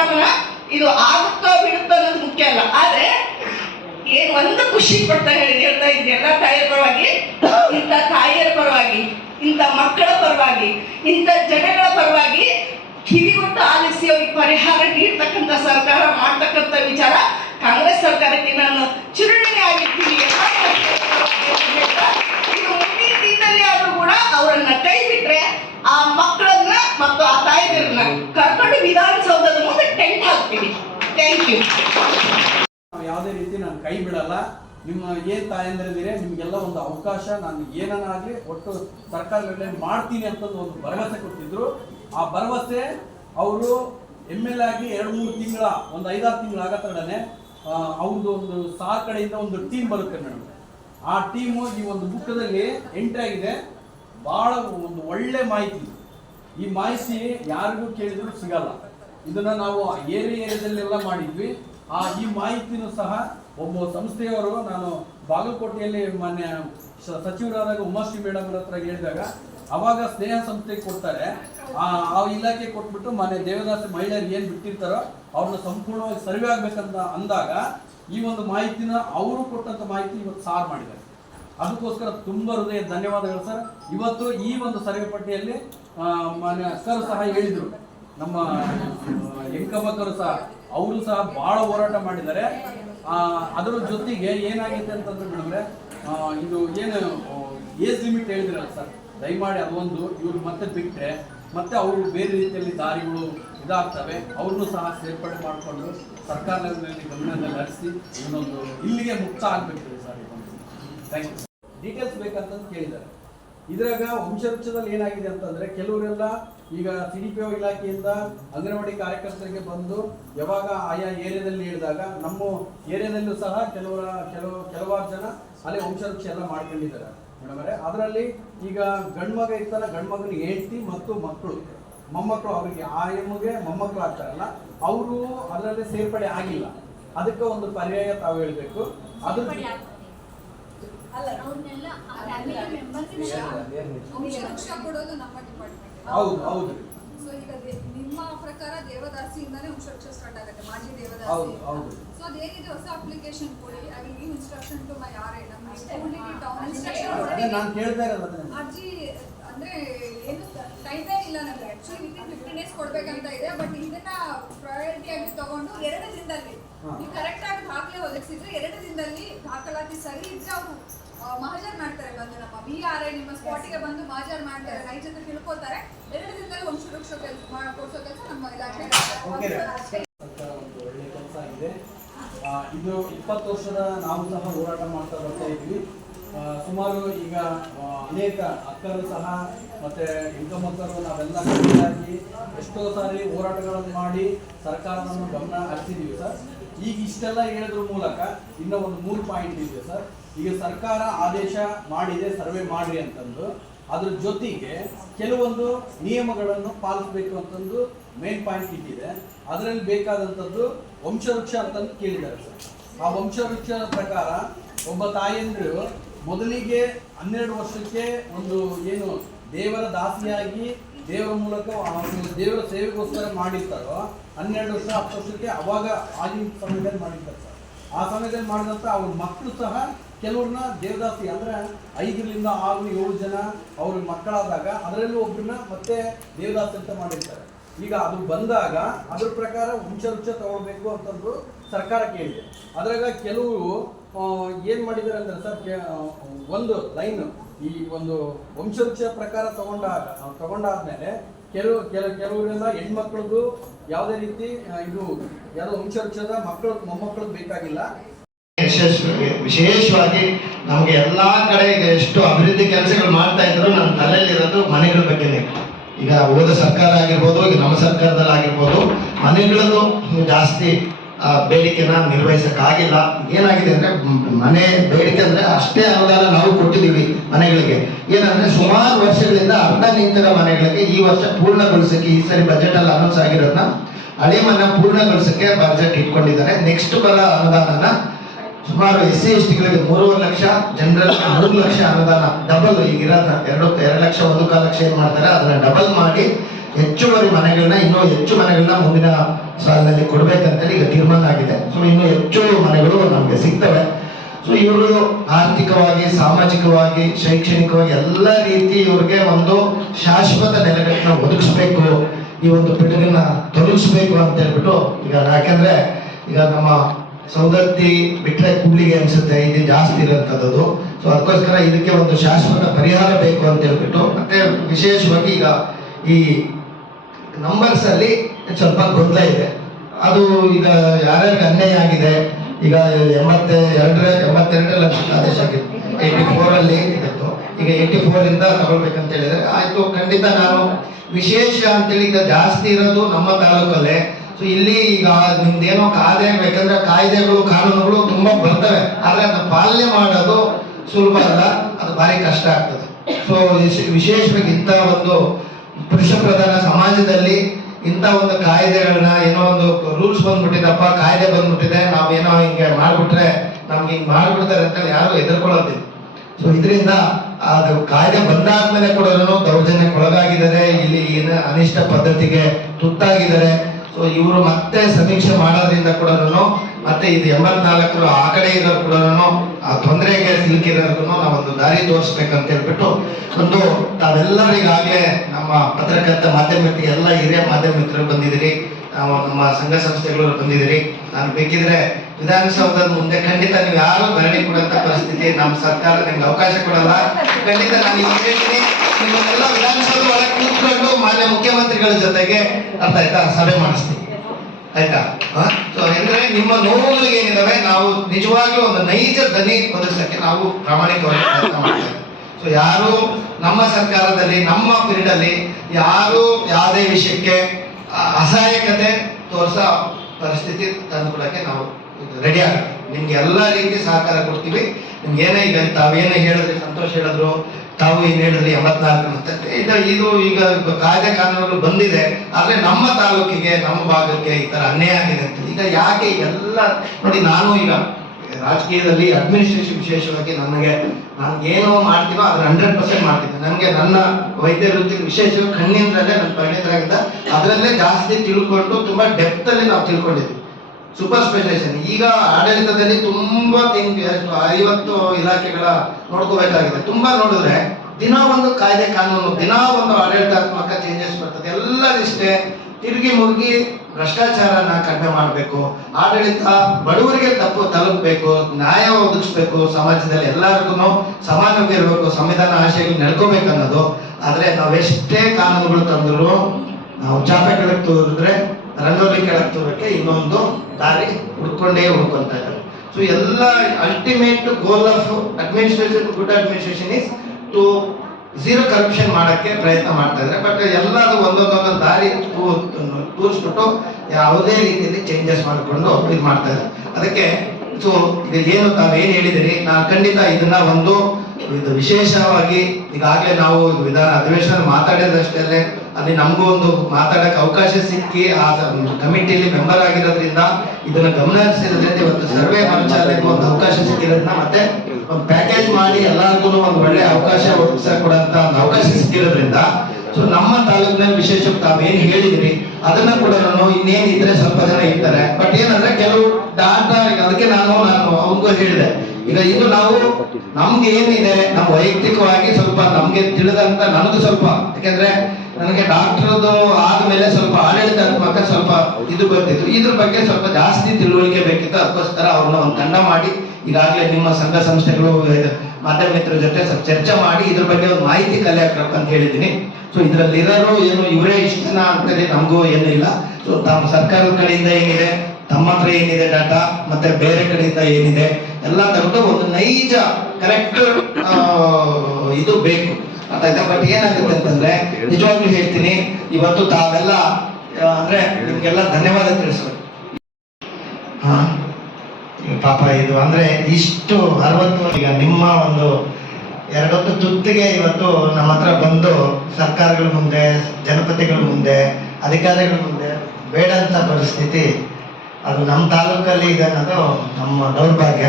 ಗಮನ ಇದು ಆಗುತ್ತೋ ಬಿಡುತ್ತೋ ಅನ್ನೋದು ಮುಖ್ಯ ಅಲ್ಲ. ಆದ್ರೆ, ಏನ್ ಒಂದು ಖುಷಿ ಕೊಡ್ತಾ ಹೇಳಿ ಹೇಳ್ತಾ ಇದ್ದೆ ಎಲ್ಲ ತಾಯಿಯರ ಪರವಾಗಿ, ಇಂಥ ತಾಯಿಯರ ಪರವಾಗಿ, ಇಂಥ ಮಕ್ಕಳ ಪರವಾಗಿ, ಇಂಥ ಜನಗಳ ಪರವಾಗಿ ಕಿವಿಗೊಟ್ಟು ಆಲಿಸಿ ಅವ್ರಿಗೆ ಪರಿಹಾರ ನೀಡ್ತಕ್ಕಂಥ ಸರ್ಕಾರ, ಮಾಡ್ತಕ್ಕಂಥ ವಿಚಾರ ಕಾಂಗ್ರೆಸ್ ಸರ್ಕಾರಕ್ಕೆ ನಾನು ಚಿರುಣಿ ಆಗಿರ್ತೀನಿ. ಇದು ಆದ್ರೂ ಕೂಡ ಅವರನ್ನ ಕೈ ಬಿಟ್ರೆ ಆ ಮಕ್ಕಳನ್ನ ಮತ್ತು ಆ ತಾಯಿದಿರನ್ನ ಕರ್ಕೊಂಡು ವಿಧಾನಸೌಧದ ಮುಂದೆ ಟೆಂಟ್ ಥ್ಯಾಂಕ್ ಯು ಯಾವುದೇ ರೀತಿ ನಾನು ಕೈ ಬಿಡಲ್ಲ ನಿಮ್ಮ ಏನ್ ತಾಯಂದಿರಿದ್ದೀರಿ, ನಿಮ್ಗೆಲ್ಲ ಒಂದು ಅವಕಾಶ. ನಾನು ಏನನ್ನಾಗ್ಲಿ ಒಟ್ಟು ಸರ್ಕಾರದಲ್ಲಿ ಮಾಡ್ತೀನಿ ಅಂತಂದು ಒಂದು ಭರವಸೆ ಕೊಟ್ಟಿದ್ರು. ಆ ಭರವಸೆ ಅವರು ಎಂ ಎಲ್ ಆಗಿ ಎರಡು ಮೂರು ತಿಂಗಳ, ಒಂದು ಐದಾರು ತಿಂಗಳ ಆಗತ್ತಡನೆ ಅವ್ರದ್ದು ಒಂದು ಸಾರ್ ಕಡೆಯಿಂದ ಒಂದು ಟೀಮ್ ಬರುತ್ತೆ ಮೇಡಮ್. ಆ ಟೀಮು ಈ ಒಂದು ಬುಕ್ಕದಲ್ಲಿ ಎಂಟ್ರಿ ಆಗಿದೆ. ಬಹಳ ಒಂದು ಒಳ್ಳೆ ಮಾಹಿತಿ. ಈ ಮಾಹಿತಿ ಯಾರಿಗೂ ಕೇಳಿದ್ರು ಸಿಗಲ್ಲ. ಇದನ್ನ ನಾವು ಏರಿಯಾ ಏರಿಯಾದಲ್ಲೆಲ್ಲ ಮಾಡಿದ್ವಿ. ಆ ಈ ಮಾಹಿತಿನೂ ಸಹ ಒಬ್ಬ ಸಂಸ್ಥೆಯವರು ನಾನು ಬಾಗಲಕೋಟೆಯಲ್ಲಿ ಮಾನ್ಯ ಸಚಿವರಾದಾಗ ಉಮಾಶ್ರೀ ಮೇಡಮ್ ಹತ್ರ ಹೇಳಿದಾಗ, ಅವಾಗ ಸ್ನೇಹ ಸಂಸ್ಥೆಗೆ ಕೊಡ್ತಾರೆ. ಆ ಆ ಇಲಾಖೆ ಕೊಟ್ಬಿಟ್ಟು ಮನೆ ದೇವದಾಸ ಮಹಿಳೆಯರು ಏನು ಬಿಟ್ಟಿರ್ತಾರೋ ಅವ್ರನ್ನ ಸಂಪೂರ್ಣವಾಗಿ ಸರ್ವೆ ಆಗ್ಬೇಕಂತ ಅಂದಾಗ ಈ ಒಂದು ಮಾಹಿತಿನ ಅವರು ಕೊಟ್ಟಂತ ಮಾಹಿತಿ ಇವತ್ತು ಸಾರ್ ಮಾಡಿದ್ದಾರೆ. ಅದಕ್ಕೋಸ್ಕರ ತುಂಬ ಹೃದಯ ಧನ್ಯವಾದಗಳು ಸರ್. ಇವತ್ತು ಈ ಒಂದು ಸರ್ವೆ ಪಟ್ಟಿಯಲ್ಲಿ ಮಾನ್ಯ ಅಕ್ಕರು ಸಹ ಹೇಳಿದರು. ನಮ್ಮ ಎಂಕಮ್ಮಕ್ಕರು ಸಹ, ಅವರು ಸಹ ಬಹಳ ಹೋರಾಟ ಮಾಡಿದ್ದಾರೆ. ಅದರ ಜೊತೆಗೆ ಏನಾಗಿದೆ ಅಂತಂದ್ರೆ ಮೇಡಮ್ರೆ ಇದು ಏನು, ಏಜ್ ಲಿಮಿಟ್ ಹೇಳಿದ್ರಲ್ಲ ಸರ್. ದಯಮಾಡಿ ಅದೊಂದು ಇವರು ಮತ್ತೆ ಬಿಟ್ಟರೆ ಮತ್ತೆ ಅವರು ಬೇರೆ ರೀತಿಯಲ್ಲಿ ದಾರಿಗಳು ಇದಾಗ್ತವೆ. ಅವ್ರನ್ನೂ ಸಹ ಸೇರ್ಪಡೆ ಮಾಡಿಕೊಂಡು ಸರ್ಕಾರದಲ್ಲಿ ಗಮನದಲ್ಲಿ ಹರಿಸಿ ಇನ್ನೊಂದು ಇಲ್ಲಿಗೆ ಮುಕ್ತ ಆಗಬೇಕು ಸರ್. ಥ್ಯಾಂಕ್ ಯು ಡೀಟೇಲ್ಸ್ ಬೇಕಂತಂದು ಕೇಳಿದ್ದಾರೆ. ಇದ್ರಾಗ ವಂಶವೃಕ್ಷದಲ್ಲಿ ಏನಾಗಿದೆ ಅಂತಂದ್ರೆ ಕೆಲವರೆಲ್ಲ ಈಗ ಸಿ ಡಿ ಪಿ ಒ ಇಲಾಖೆಯಿಂದ ಅಂಗನವಾಡಿ ಕಾರ್ಯಕರ್ತರಿಗೆ ಬಂದು ಯಾವಾಗ ಆಯಾ ಏರಿಯಾದಲ್ಲಿ ಹೇಳಿದಾಗ ನಮ್ಮ ಏರಿಯಾದಲ್ಲೂ ಸಹ ಕೆಲವರ ಕೆಲವು ಕೆಲವಾರು ಜನ ಅಲ್ಲಿ ವಂಶವೃಕ್ಷ ಎಲ್ಲ ಮಾಡ್ಕೊಂಡಿದ್ದಾರೆ. ಮೇಡಮರೇ, ಅದರಲ್ಲಿ ಈಗ ಗಂಡ್ಮಗ ಇರ್ತಾರ ಗಂಡ್ಮಗನಿಗೆ ಹೆಂಡತಿ ಮತ್ತು ಮಕ್ಕಳು. ಮೊಮ್ಮಕ್ಕಳು ಅವರಿಗೆ ಆ ಎಮ್ಮಗೆ ಮೊಮ್ಮಕ್ಕಳು ಆಗ್ತಾರಲ್ಲ ಅವರು ಅದರಲ್ಲಿ ಸೇರ್ಪಡೆ ಆಗಿಲ್ಲ. ಅದಕ್ಕೆ ಒಂದು ಪರ್ಯಾಯ ತಾವು ಹೇಳಬೇಕು. ಅದ್ರ ಅವ್ರನ್ನೆಲ್ಲ ಆ ಫ್ಯಾಮಿಲಿ ಮೆಂಬರ್ಸ್ ವಂಶವೃಕ್ಷ ಕೊಡೋದು ನಮ್ಮ ಡಿಪಾರ್ಟ್ಮೆಂಟ್ ಹೌದು ಹೌದು. ಸೊ ಈಗ ನಿಮ್ಮ ಪ್ರಕಾರ ದೇವದಾಸಿಯಿಂದಾನೇ ವಂಶವೃಕ್ಷ ಸ್ಟಾರ್ಟ್ ಆಗುತ್ತೆ ಮಾಜಿ ದೇವದಾಸಿ. ಹೌದು ಸೊ ಅದೇನಿದೆ ಹೊಸ ಅಪ್ಲಿಕೇಶನ್ ಕೊಡಿ I will give instruction to my R I ನಮ್ಮ ಟೌನ್ ಇನ್ಸ್ಟ್ರಕ್ಷನ್ ಅದೇ ನಾನು ಕೇಳ್ತಾ ಇರಲ್ಲ ಅದನ್ನೇ. ಅರ್ಜಿ ಅಂದ್ರೆ ಏನು ಟೈಮೇ ಇಲ್ಲ ನಮಗೆ. ಆಕ್ಚುಲಿ ವಿತಿನ್ ಫಿಫ್ಟೀನ್ ಡೇಸ್ ಕೊಡ್ಬೇಕಂತ ಇದೆ ಬಟ್ ಇದನ್ನ ಪ್ರಯಾರಿಟಿ ಆಗಿ ತಗೊಂಡು ಎರಡು ದಿನದಲ್ಲಿ. ನೀವು ಕರೆಕ್ಟ್ ಆಗಿ ದಾಖಲೆ ಒದಗಿಸಿದ್ರೆ ಎರಡು ದಿನದಲ್ಲಿ ದಾಖಲಾತಿ ಸರಿ ಇದ್ರೆ ಅವರು ಮಹಾಜರ್ ಮಾಡ್ತಾರೆ ಬಂದು ನಮ್ಮ ವಿ ಆರ್ ಐ ನಿಮ್ಮ ಸ್ಪಾಟಿಗೆ ಬಂದು ಮಹಾಜರ್ ಮಾಡ್ತಾರೆ ನೈಜತೆ ಜೊತೆ ತಿಳ್ಕೊತಾರೆ ಎರಡು ದಿನದಲ್ಲಿ ವಂಶವೃಕ್ಷ ಕೆಲಸ ಕೊಡಿಸೋ ಕೆಲಸ ನಮ್ಮ ಇಲಾಖೆ ಒಂದು ಒಳ್ಳೆ ಕೆಲಸ ಆಗಿದೆ ಇದು ಇಪ್ಪತ್ತು ವರ್ಷದ ನಾವು ಸಹ ಹೋರಾಟ ಮಾಡ್ತಾ ಬರ್ತಾ ಇದ್ವಿ ಸುಮಾರು ಈಗ ಅನೇಕ ಅಕ್ಕರು ಸಹ ಮತ್ತೆ ಇಂಕಮಕ್ಕರು ನಾವೆಲ್ಲ ಕಡಿಮೆಯಾಗಿ ಎಷ್ಟೋ ಸಾರಿ ಹೋರಾಟಗಳನ್ನು ಮಾಡಿ ಸರ್ಕಾರವನ್ನು ಗಮನ ಹರಿಸಿದ್ದೀವಿ ಸರ್. ಈಗ ಇಷ್ಟೆಲ್ಲ ಹೇಳೋದ್ರ ಮೂಲಕ ಇನ್ನೂ ಒಂದು ಮೂರು ಪಾಯಿಂಟ್ ಇದೆ ಸರ್. ಈಗ ಸರ್ಕಾರ ಆದೇಶ ಮಾಡಿದೆ, ಸರ್ವೆ ಮಾಡಿ ಅಂತಂದು, ಅದ್ರ ಜೊತೆಗೆ ಕೆಲವೊಂದು ನಿಯಮಗಳನ್ನು ಪಾಲಿಸಬೇಕು ಅಂತಂದು ಮೇನ್ ಪಾಯಿಂಟ್ ಇಟ್ಟಿದೆ. ಅದರಲ್ಲಿ ಬೇಕಾದಂಥದ್ದು ವಂಶವೃಕ್ಷ ಅಂತಂದು ಕೇಳಿದ್ದಾರೆ ಸರ್. ಆ ವಂಶವೃಕ್ಷದ ಪ್ರಕಾರ ಒಬ್ಬ ತಾಯಂದಿರು ಮೊದಲಿಗೆ ಹನ್ನೆರಡು ವರ್ಷಕ್ಕೆ ಒಂದು ಏನು ದೇವರ ದಾಸಿಯಾಗಿ ದೇವರ ಮೂಲಕ ದೇವರ ಸೇವೆಗೋಸ್ಕರ ಮಾಡಿರ್ತಾರೋ, ಹನ್ನೆರಡು ವರ್ಷ, ಹತ್ತು ವರ್ಷಕ್ಕೆ ಅವಾಗ ಆಗಿನ ಸಮಯದಲ್ಲಿ ಮಾಡಿರ್ತಾರೆ ಸರ್. ಆ ಸಮಯದಲ್ಲಿ ಮಾಡಿದಂಥ ಅವ್ರ ಮಕ್ಕಳು ಸಹ ಕೆಲವ್ರನ್ನ ದೇವದಾಸಿ ಅಂದ್ರೆ ಐದರಿಂದ ಆರು, ಏಳು ಜನ ಅವ್ರ ಮಕ್ಕಳಾದಾಗ ಅದರಲ್ಲೂ ಒಬ್ಬರನ್ನ ಮತ್ತೆ ದೇವದಾಸಿ ಅಂತ ಮಾಡಿರ್ತಾರೆ. ಈಗ ಅದು ಬಂದಾಗ ಅದ್ರ ಪ್ರಕಾರ ವಂಶವೃಕ್ಷ ತಗೊಳ್ಬೇಕು ಅಂತಂದು ಸರ್ಕಾರ ಕೇಳಿದೆ. ಅದ್ರಾಗ ಕೆಲವರು ಏನು ಮಾಡಿದ್ದಾರೆ ಅಂದ್ರೆ ಸರ್ ಒಂದು ಲೈನ್ ಈ ಒಂದು ವಂಶವೃಕ್ಷ ಪ್ರಕಾರ ತಗೊಂಡಾಗ ತಗೊಂಡಾದ್ಮೇಲೆ ಕೆಲವು ಕೆಲ ಕೆಲವರೆಲ್ಲ ಹೆಣ್ಮಕ್ಳದ್ದು ಯಾವುದೇ ರೀತಿ ಇದು ಯಾವುದೋ ವಂಶವೃಕ್ಷದ ಮಕ್ಕಳು ಮೊಮ್ಮಕ್ಕಳು ಬೇಕಾಗಿಲ್ಲ. ವಿಶೇಷವಾಗಿ ನಮಗೆ ಎಲ್ಲಾ ಕಡೆ ಈಗ ಎಷ್ಟು ಅಭಿವೃದ್ಧಿ ಕೆಲಸಗಳು ಮಾಡ್ತಾ ಇದ್ರು ನನ್ನ ತಲೆಯಲ್ಲಿರೋದು ಮನೆಗಳ ಬಗ್ಗೆನೇ. ಈಗ ಹೋದ ಸರ್ಕಾರ ಆಗಿರ್ಬೋದು, ಈಗ ನಮ್ಮ ಸರ್ಕಾರದಲ್ಲಿ ಆಗಿರ್ಬೋದು, ಮನೆಗಳನ್ನು ಜಾಸ್ತಿ ಬೇಡಿಕೆನ ನಿರ್ವಹಿಸಕ್ಕಾಗಿಲ್ಲ. ಏನಾಗಿದೆ ಅಂದ್ರೆ ಮನೆ ಬೇಡಿಕೆ ಅಂದ್ರೆ ಅಷ್ಟೇ ಅನುದಾನ ನಾವು ಕೊಟ್ಟಿದ್ದೀವಿ ಮನೆಗಳಿಗೆ. ಏನಂದ್ರೆ ಸುಮಾರು ವರ್ಷಗಳಿಂದ ಅರ್ಧ ನಿಂತಿರೋ ಮನೆಗಳಿಗೆ ಈ ವರ್ಷ ಪೂರ್ಣಗೊಳಿಸಕ್ಕೆ ಈ ಸರಿ ಬಜೆಟ್ ಅಲ್ಲಿ ಅನೌನ್ಸ್ ಆಗಿರೋದನ್ನ ಹಳೆ ಮನೆ ಪೂರ್ಣಗೊಳಿಸಕ್ಕೆ ಬಜೆಟ್ ಇಟ್ಕೊಂಡಿದ್ದಾರೆ. ನೆಕ್ಸ್ಟ್ ಬರೋ ಅನುದಾನನ ಸುಮಾರು ಎಸ್ ಸಿ ಎಸ್ ಟಿಗಳಿಗೆ ಮೂರುವರೆ ಲಕ್ಷ, ಜನರಲ್ ಮೂರು ಲಕ್ಷ ಅನುದಾನ, ಡಬಲ್ ಈಗ ಇರೋದನ್ನ ಎರಡು ಎರಡು ಲಕ್ಷ, ಒಂದು ಕಾಲು ಲಕ್ಷ ಏನ್ ಮಾಡ್ತಾರೆ, ಅದನ್ನ ಡಬಲ್ ಮಾಡಿ ಹೆಚ್ಚುವರಿ ಮನೆಗಳನ್ನ ಇನ್ನೂ ಹೆಚ್ಚು ಮನೆಗಳನ್ನ ಮುಂದಿನ ಸಾಲಿನಲ್ಲಿ ಕೊಡ್ಬೇಕಂತೇಳಿ ಈಗ ತೀರ್ಮಾನ ಆಗಿದೆ. ಸೊ ಇನ್ನೂ ಹೆಚ್ಚು ಮನೆಗಳು ನಮಗೆ ಸಿಗ್ತವೆ. ಸೊ ಇವರು ಆರ್ಥಿಕವಾಗಿ, ಸಾಮಾಜಿಕವಾಗಿ, ಶೈಕ್ಷಣಿಕವಾಗಿ ಎಲ್ಲ ರೀತಿ ಇವ್ರಿಗೆ ಒಂದು ಶಾಶ್ವತ ನೆಲೆಗಳನ್ನ ಒದಗಿಸ್ಬೇಕು, ಈ ಒಂದು ಪಿಡುಗನ್ನ ತೊಲಗಿಸ್ಬೇಕು ಅಂತ ಹೇಳ್ಬಿಟ್ಟು ಈಗ ಯಾಕಂದ್ರೆ ಈಗ ನಮ್ಮ ಸೌದತ್ತಿ ಬಿಟ್ಟರೆ ಕೂಡ್ಲಿಗೆ ಅನ್ಸುತ್ತೆ, ಇದು ಜಾಸ್ತಿ ಇರೋಂಥದ್ದು ಸೊ ಅದಕ್ಕೋಸ್ಕರ ಇದಕ್ಕೆ ಒಂದು ಶಾಶ್ವತ ಪರಿಹಾರ ಬೇಕು ಅಂತ ಹೇಳ್ಬಿಟ್ಟು, ಮತ್ತೆ ವಿಶೇಷವಾಗಿ ಈಗ ಈ ನಂಬರ್ಸ್ ಅಲ್ಲಿ ಸ್ವಲ್ಪ ಗೊಂದಲ ಇದೆ. ಅದು ಈಗ ಯಾರ್ಯಾರಿಗೆ ಅನ್ಯಾಯ ಆಗಿದೆ, ಈಗ ಎಂಬತ್ತ, ಎರಡರ ಲಕ್ಷ ಆದೇಶ ಆಗಿತ್ತು ಏಯ್ಟಿ ಫೋರಲ್ಲಿ ಇತ್ತು. ಈಗ ಏಯ್ಟಿ ಫೋರ್ ಇಂದ ತಗೊಳ್ಬೇಕಂತ ಹೇಳಿದ್ರೆ, ಆಯ್ತು, ಖಂಡಿತ ನಾನು ವಿಶೇಷ ಅಂತೇಳಿ ಈಗ ಜಾಸ್ತಿ ಇರೋದು ನಮ್ಮ ತಾಲೂಕಲ್ಲೇ. ಸೊ ಇಲ್ಲಿ ಈಗ ನಿಮ್ದೇನೋ ಕಾಯ್ದೆ ಬೇಕಂದ್ರೆ ಕಾಯ್ದೆಗಳು, ಕಾನೂನುಗಳು ತುಂಬಾ ಬರ್ತವೆ ಆದ್ರೆ ಅದನ್ನ ಪಾಲನೆ ಮಾಡೋದು ಸುಲಭ ಅಲ್ಲ. ಅದು ಭಾರಿ ಕಷ್ಟ ಆಗ್ತದೆ. ಸೊ ವಿಶೇಷವಾಗಿ ಇಂಥ ಒಂದು ಪುರುಷ ಪ್ರಧಾನ ಸಮಾಜದಲ್ಲಿ ಇಂಥ ಒಂದು ಕಾಯ್ದೆಗಳನ್ನ ಏನೋ ಒಂದು ರೂಲ್ಸ್ ಬಂದ್ಬಿಟ್ಟಿದಪ್ಪ, ಕಾಯ್ದೆ ಬಂದ್ಬಿಟ್ಟಿದೆ, ನಾವೇನೋ ಹಿಂಗೆ ಮಾಡ್ಬಿಟ್ರೆ ನಮ್ಗೆ ಹಿಂಗೆ ಮಾಡ್ಬಿಡ್ತಾರೆ ಅಂತ ಯಾರು ಹೆದರ್ಕೊಳ್ಳೋದಿಲ್ಲ. ಸೊ ಇದರಿಂದ ಅದು ಕಾಯ್ದೆ ಬಂದಾದ್ಮೇಲೆ ಕೂಡ ದೌರ್ಜನ್ಯಕ್ಕೊಳಗಾಗಿದ್ದಾರೆ ಇಲ್ಲಿ ಏನ ಅನಿಷ್ಟ ಪದ್ಧತಿಗೆ ತುತ್ತಾಗಿದ್ದಾರೆ. ಸೊ ಇವರು ಮತ್ತೆ ಸಮೀಕ್ಷೆ ಮಾಡೋದ್ರಿಂದ ಕೂಡ ಮತ್ತೆ ಇದು ಎಂಬತ್ನಾಲ್ಕರು ಆ ಕಡೆ ಇರೋರು ಕೂಡ ಆ ತೊಂದರೆಗೆ ಸಿಲುಕಿರೋರ್ಗು ನಾವೊಂದು ದಾರಿ ತೋರಿಸ್ಬೇಕಂತ ಹೇಳ್ಬಿಟ್ಟು ಒಂದು ತಾವೆಲ್ಲರಿಗಾಗಲೇ ನಮ್ಮ ಪತ್ರಕರ್ತ ಮಾಧ್ಯಮಕ್ಕೆ ಎಲ್ಲ ಹಿರಿಯ ಮಾಧ್ಯಮ ಮಿತ್ರರು ಬಂದಿದ್ದೀರಿ ನಮ್ಮ ಸಂಘ ಸಂಸ್ಥೆಗಳು ಬಂದಿದ್ದೀರಿ. ನಾನು ಬೇಕಿದ್ರೆ ವಿಧಾನಸೌಧದ ಮುಂದೆ ಖಂಡಿತ ನೀವು ಯಾರು ಧರಣಿ ಕೊಡಂತ ಪರಿಸ್ಥಿತಿ ನಮ್ಮ ಸರ್ಕಾರ ನಿಮ್ಗೆ ಅವಕಾಶ ಕೊಡಲ್ಲ. ಖಂಡಿತ ನಾನು ಹೇಳ್ತೀನಿ ನಿಮ್ಮನ್ನೆಲ್ಲ ವಿಧಾನಸಭೆ ಒಳಗೆ ಕೂತ್ಕೊಂಡು ಮಾನ್ಯ ಮುಖ್ಯಮಂತ್ರಿಗಳ ಜೊತೆಗೆ ಅರ್ಥ ಆಯ್ತಾ? ಸಭೆ ಮಾಡಿಸ್ತೀವಿ ಆಯ್ತಾ? ಅಂದ್ರೆ ನಿಮ್ಮ ನೋವುಗಳು ಏನಿದಾವೆ? ನಾವು ನಿಜವಾಗ್ಲೂ ಒಂದು ನೈಜ ಧ್ವನಿ ಒದಗಿಸಕ್ಕೆ ನಾವು ಪ್ರಾಮಾಣಿಕವಾಗಿ ಪ್ರಯತ್ನ ಮಾಡ್ತೇವೆ ಸೊ ಯಾರು ನಮ್ಮ ಸರ್ಕಾರದಲ್ಲಿ, ನಮ್ಮ ಪೀರಿಯಡ್ ಅಲ್ಲಿ ಯಾರು ಯಾವುದೇ ವಿಷಯಕ್ಕೆ ಅಸಹಾಯಕತೆ ತೋರಿಸೋ ಪರಿಸ್ಥಿತಿ ತಂದುಕೊಡಕ್ಕೆ ನಾವು ರೆಡಿ ಆಗುತ್ತೆ ನಿಮ್ಗೆ ಎಲ್ಲ ರೀತಿ ಸಹಕಾರ ಕೊಡ್ತೀವಿ. ನಿಮ್ಗೆ ಏನೇ ಈಗ ತಾವೇನೇ ಹೇಳಿದ್ರೆ, ಸಂತೋಷ ಹೇಳಿದ್ರು ತಾವು ಏನು ಹೇಳಿದ್ರಿ ಎಂಬತ್ನಾಲ್ಕು ಅಂತ ಇದು ಈಗ ಕಾಯ್ದೆ ಕಾನೂನುಗಳು ಬಂದಿದೆ. ಆದ್ರೆ ನಮ್ಮ ತಾಲೂಕಿಗೆ, ನಮ್ಮ ಭಾಗಕ್ಕೆ ಈ ತರ ಅನ್ಯಾಯ ಆಗಿದೆ ಅಂತ. ಈಗ ಯಾಕೆ ಎಲ್ಲ, ನೋಡಿ, ನಾನು ಈಗ ರಾಜಕೀಯದಲ್ಲಿ ಅಡ್ಮಿನಿಸ್ಟ್ರೇಷನ್ ವಿಶೇಷವಾಗಿ ನನಗೆ, ನಾನು ಏನೋ ಮಾಡ್ತೀನೋ ಅದ್ರ ಹಂಡ್ರೆಡ್ ಪರ್ಸೆಂಟ್ ಮಾಡ್ತೀನಿ. ನನಗೆ ನನ್ನ ವೈದ್ಯ ವೃತ್ತಿ ವಿಶೇಷ ಕಣ್ಣಿಂದಲೇ ನನ್ನ ಪರಿಣಿತರಾಗಿದ್ದ. ಅದರಲ್ಲೇ ಜಾಸ್ತಿ ತಿಳ್ಕೊಂಡು, ತುಂಬಾ ಡೆಪ್ತ್ ಅಲ್ಲಿ ನಾವು ತಿಳ್ಕೊಂಡಿದ್ವಿ. ಸೂಪರ್ ಸ್ಪೆಷಲೈಸೇಷನ್ ಈಗ ಆಡಳಿತದಲ್ಲಿ ತುಂಬಾ ಎಷ್ಟು ಐವತ್ತು ಇಲಾಖೆಗಳ ನೋಡ್ಕೋಬೇಕಾಗಿದೆ. ತುಂಬಾ ನೋಡಿದ್ರೆ ದಿನ ಒಂದು ಕಾಯ್ದೆ ಕಾನೂನು, ದಿನ ಒಂದು ಆಡಳಿತಾತ್ಮಕ ಚೇಂಜಸ್ ಬರ್ತದೆ. ಎಲ್ಲರಿಷ್ಟೇ ತಿರುಗಿ ಮುರುಗಿ ಭ್ರಷ್ಟಾಚಾರನ ಕಡಿಮೆ ಮಾಡಬೇಕು. ಆಡಳಿತ ಬಡವರಿಗೆ ತಪ್ಪು ತಲುಪಬೇಕು, ನ್ಯಾಯ ಒದಗಿಸ್ಬೇಕು, ಸಮಾಜದಲ್ಲಿ ಎಲ್ಲರಿಗೂ ಸಮಾನವಾಗಿ ಇರಬೇಕು, ಸಂವಿಧಾನ ಆಶಯಗಳು ನಡ್ಕೋಬೇಕು ಅನ್ನೋದು. ಆದ್ರೆ ನಾವೆಷ್ಟೇ ಕಾನೂನುಗಳು ತಂದ್ರು ನಾವು ಚಾಪೆ ಕೆಳಗೆ ತೋರಿದ್ರೆ ರಂಗೋಲಿ ಕೆಳಗೆ ತೋರಕ್ಕೆ ಇನ್ನೊಂದು ದಾರಿ ಹುಡ್ಕೊಂಡೇ ಹುಡ್ಕೊಂತ ಇದ್ದಾರೆ. ಸೊ ಎಲ್ಲ ultimate goal of administration good administration is to zero corruption ಮಾಡೋಕ್ಕೆ ಪ್ರಯತ್ನ ಮಾಡ್ತಾ ಇದ್ದಾರೆ. ಬಟ್ ಎಲ್ಲರೂ ಒಂದೊಂದೊಂದು ದಾರಿ ತೋರಿಸ್ಬಿಟ್ಟು ಯಾವುದೇ ರೀತಿಯಲ್ಲಿ ಚೇಂಜಸ್ ಮಾಡಿಕೊಂಡು ಇದು ಮಾಡ್ತಾ ಇದ್ದಾರೆ. ಅದಕ್ಕೆ ಸೊ ಏನು ತಾವೇನು ಹೇಳಿದಿರಿ? ನಾನು ಖಂಡಿತ ಇದನ್ನ ಒಂದು ಇದು ವಿಶೇಷವಾಗಿ ಈಗಾಗಲೇ ನಾವು ವಿಧಾನ ಅಧಿವೇಶನ ಮಾತಾಡಿದಷ್ಟೇ ಅಲ್ಲಿ ನಮಗೂ ಒಂದು ಮಾತಾಡಕ್ಕೆ ಅವಕಾಶ ಸಿಕ್ಕಿ ಆ ಕಮಿಟಿಯಲ್ಲಿ ಮೆಂಬರ್ ಆಗಿರೋದ್ರಿಂದ ಇದನ್ನ ಗಮನ ಹರಿಸಿರೋದ್ರಿಂದ ಇವತ್ತು ಸರ್ವೆ ಮಂಚಾಲಯಕ್ಕೆ ಒಂದು ಅವಕಾಶ ಸಿಕ್ಕಿರೋದ್ರಿಂದ ಮತ್ತೆ ಒಂದು ಪ್ಯಾಕೇಜ್ ಮಾಡಿ ಎಲ್ಲರಿಗೂ ಒಂದು ಒಳ್ಳೆ ಅವಕಾಶ ಕೊಡಂತ ಒಂದು ಅವಕಾಶ ಸಿಕ್ಕಿರೋದ್ರಿಂದ ಸೊ ನಮ್ಮ ತಾಲೂಕಿನಲ್ಲಿ ವಿಶೇಷ ತಾವೇನು ಹೇಳಿದಿರಿ, ಅದನ್ನ ಕೂಡ ನಾನು ಇನ್ನೇನಿದ್ರೆ ಸ್ವಲ್ಪ ಜನ ಇರ್ತಾರೆ. ಬಟ್ ಏನಂದ್ರೆ ಕೆಲವು ಡಾಟಾ ಅದಕ್ಕೆ ನಾನು ನಾನು ಅವನಿಗೂ ಹೇಳಿದೆ. ಈಗ ಇದು ನಾವು, ನಮ್ಗೆ ಏನಿದೆ ನಮ್ಮ ವೈಯಕ್ತಿಕವಾಗಿ ಸ್ವಲ್ಪ ನಮ್ಗೆ ತಿಳಿದಂತ ನನಗೂ ಸ್ವಲ್ಪ, ಯಾಕಂದ್ರೆ ನನಗೆ ಡಾಕ್ಟರ್ದು ಆದ್ಮೇಲೆ ಸ್ವಲ್ಪ ಆಡಳಿತಾತ್ಮಕ ಸ್ವಲ್ಪ ಇದು ಬರ್ತಿತ್ತು. ಇದ್ರ ಬಗ್ಗೆ ಸ್ವಲ್ಪ ಜಾಸ್ತಿ ತಿಳುವಳಿಕೆ ಬೇಕಿತ್ತು. ಅದಕ್ಕೋಸ್ಕರ ಅವ್ರನ್ನ ಒಂದು ತಂಡ ಮಾಡಿ, ಈಗಾಗಲೇ ನಿಮ್ಮ ಸಂಘ ಸಂಸ್ಥೆಗಳು ಮಾಧ್ಯಮ ಮಿತ್ರರ ಜೊತೆ ಸ್ವಲ್ಪ ಚರ್ಚೆ ಮಾಡಿ, ಇದ್ರ ಬಗ್ಗೆ ಒಂದು ಮಾಹಿತಿ ಕಲೆ ಅಂತ ಹೇಳಿದ್ದೀನಿ. ಸೊ ಇದ್ರಲ್ಲಿ ಇರೋರು ಏನು, ಇವರೇ ಇಷ್ಟನ ಜನ ಅಂತೇಳಿ ನಮಗೂ ಏನೂ ಇಲ್ಲ. ಸೊ ತಮ್ಮ ಸರ್ಕಾರದ ಕಡೆಯಿಂದ ಏನಿದೆ ತಮ್ಮ ಹತ್ರ ಏನಿದೆ ಡಾಟಾ ಮತ್ತೆ ಬೇರೆ ಕಡೆಯಿಂದ ಏನಿದೆ, ಎಲ್ಲ ತೆಗೆದು ಒಂದು ನೈಜ ಕರೆಕ್ಟ್ ಇದು ಬೇಕು. ಬಟ್ ಏನಾಗುತ್ತೆ ಅಂತಂದ್ರೆ, ನಿಜವಾಗ್ಲೂ ಹೇಳ್ತೀನಿ, ಇವತ್ತು ತಾವೆಲ್ಲ ಅಂದ್ರೆ ನಿಮ್ಗೆಲ್ಲ ಧನ್ಯವಾದ ತಿಳಿಸ್ಬೇಕು. ಹಾ ಪಾಪ ಇದು ಅಂದ್ರೆ ಇಷ್ಟು ಅರವತ್ತು ಈಗ ನಿಮ್ಮ ಒಂದು ಎರಡೊತ್ತು ತುತ್ತಿಗೆ ಇವತ್ತು ನಮ್ಮ ಹತ್ರ ಬಂದು ಸರ್ಕಾರಗಳ ಮುಂದೆ, ಜನಪತಿಗಳ ಮುಂದೆ, ಅಧಿಕಾರಿಗಳ ಮುಂದೆ ಬೇಡಂತ ಪರಿಸ್ಥಿತಿ ಅದು ನಮ್ಮ ತಾಲೂಕಲ್ಲಿ ಇದೆ ಅನ್ನೋದು ನಮ್ಮ ದೌರ್ಭಾಗ್ಯ.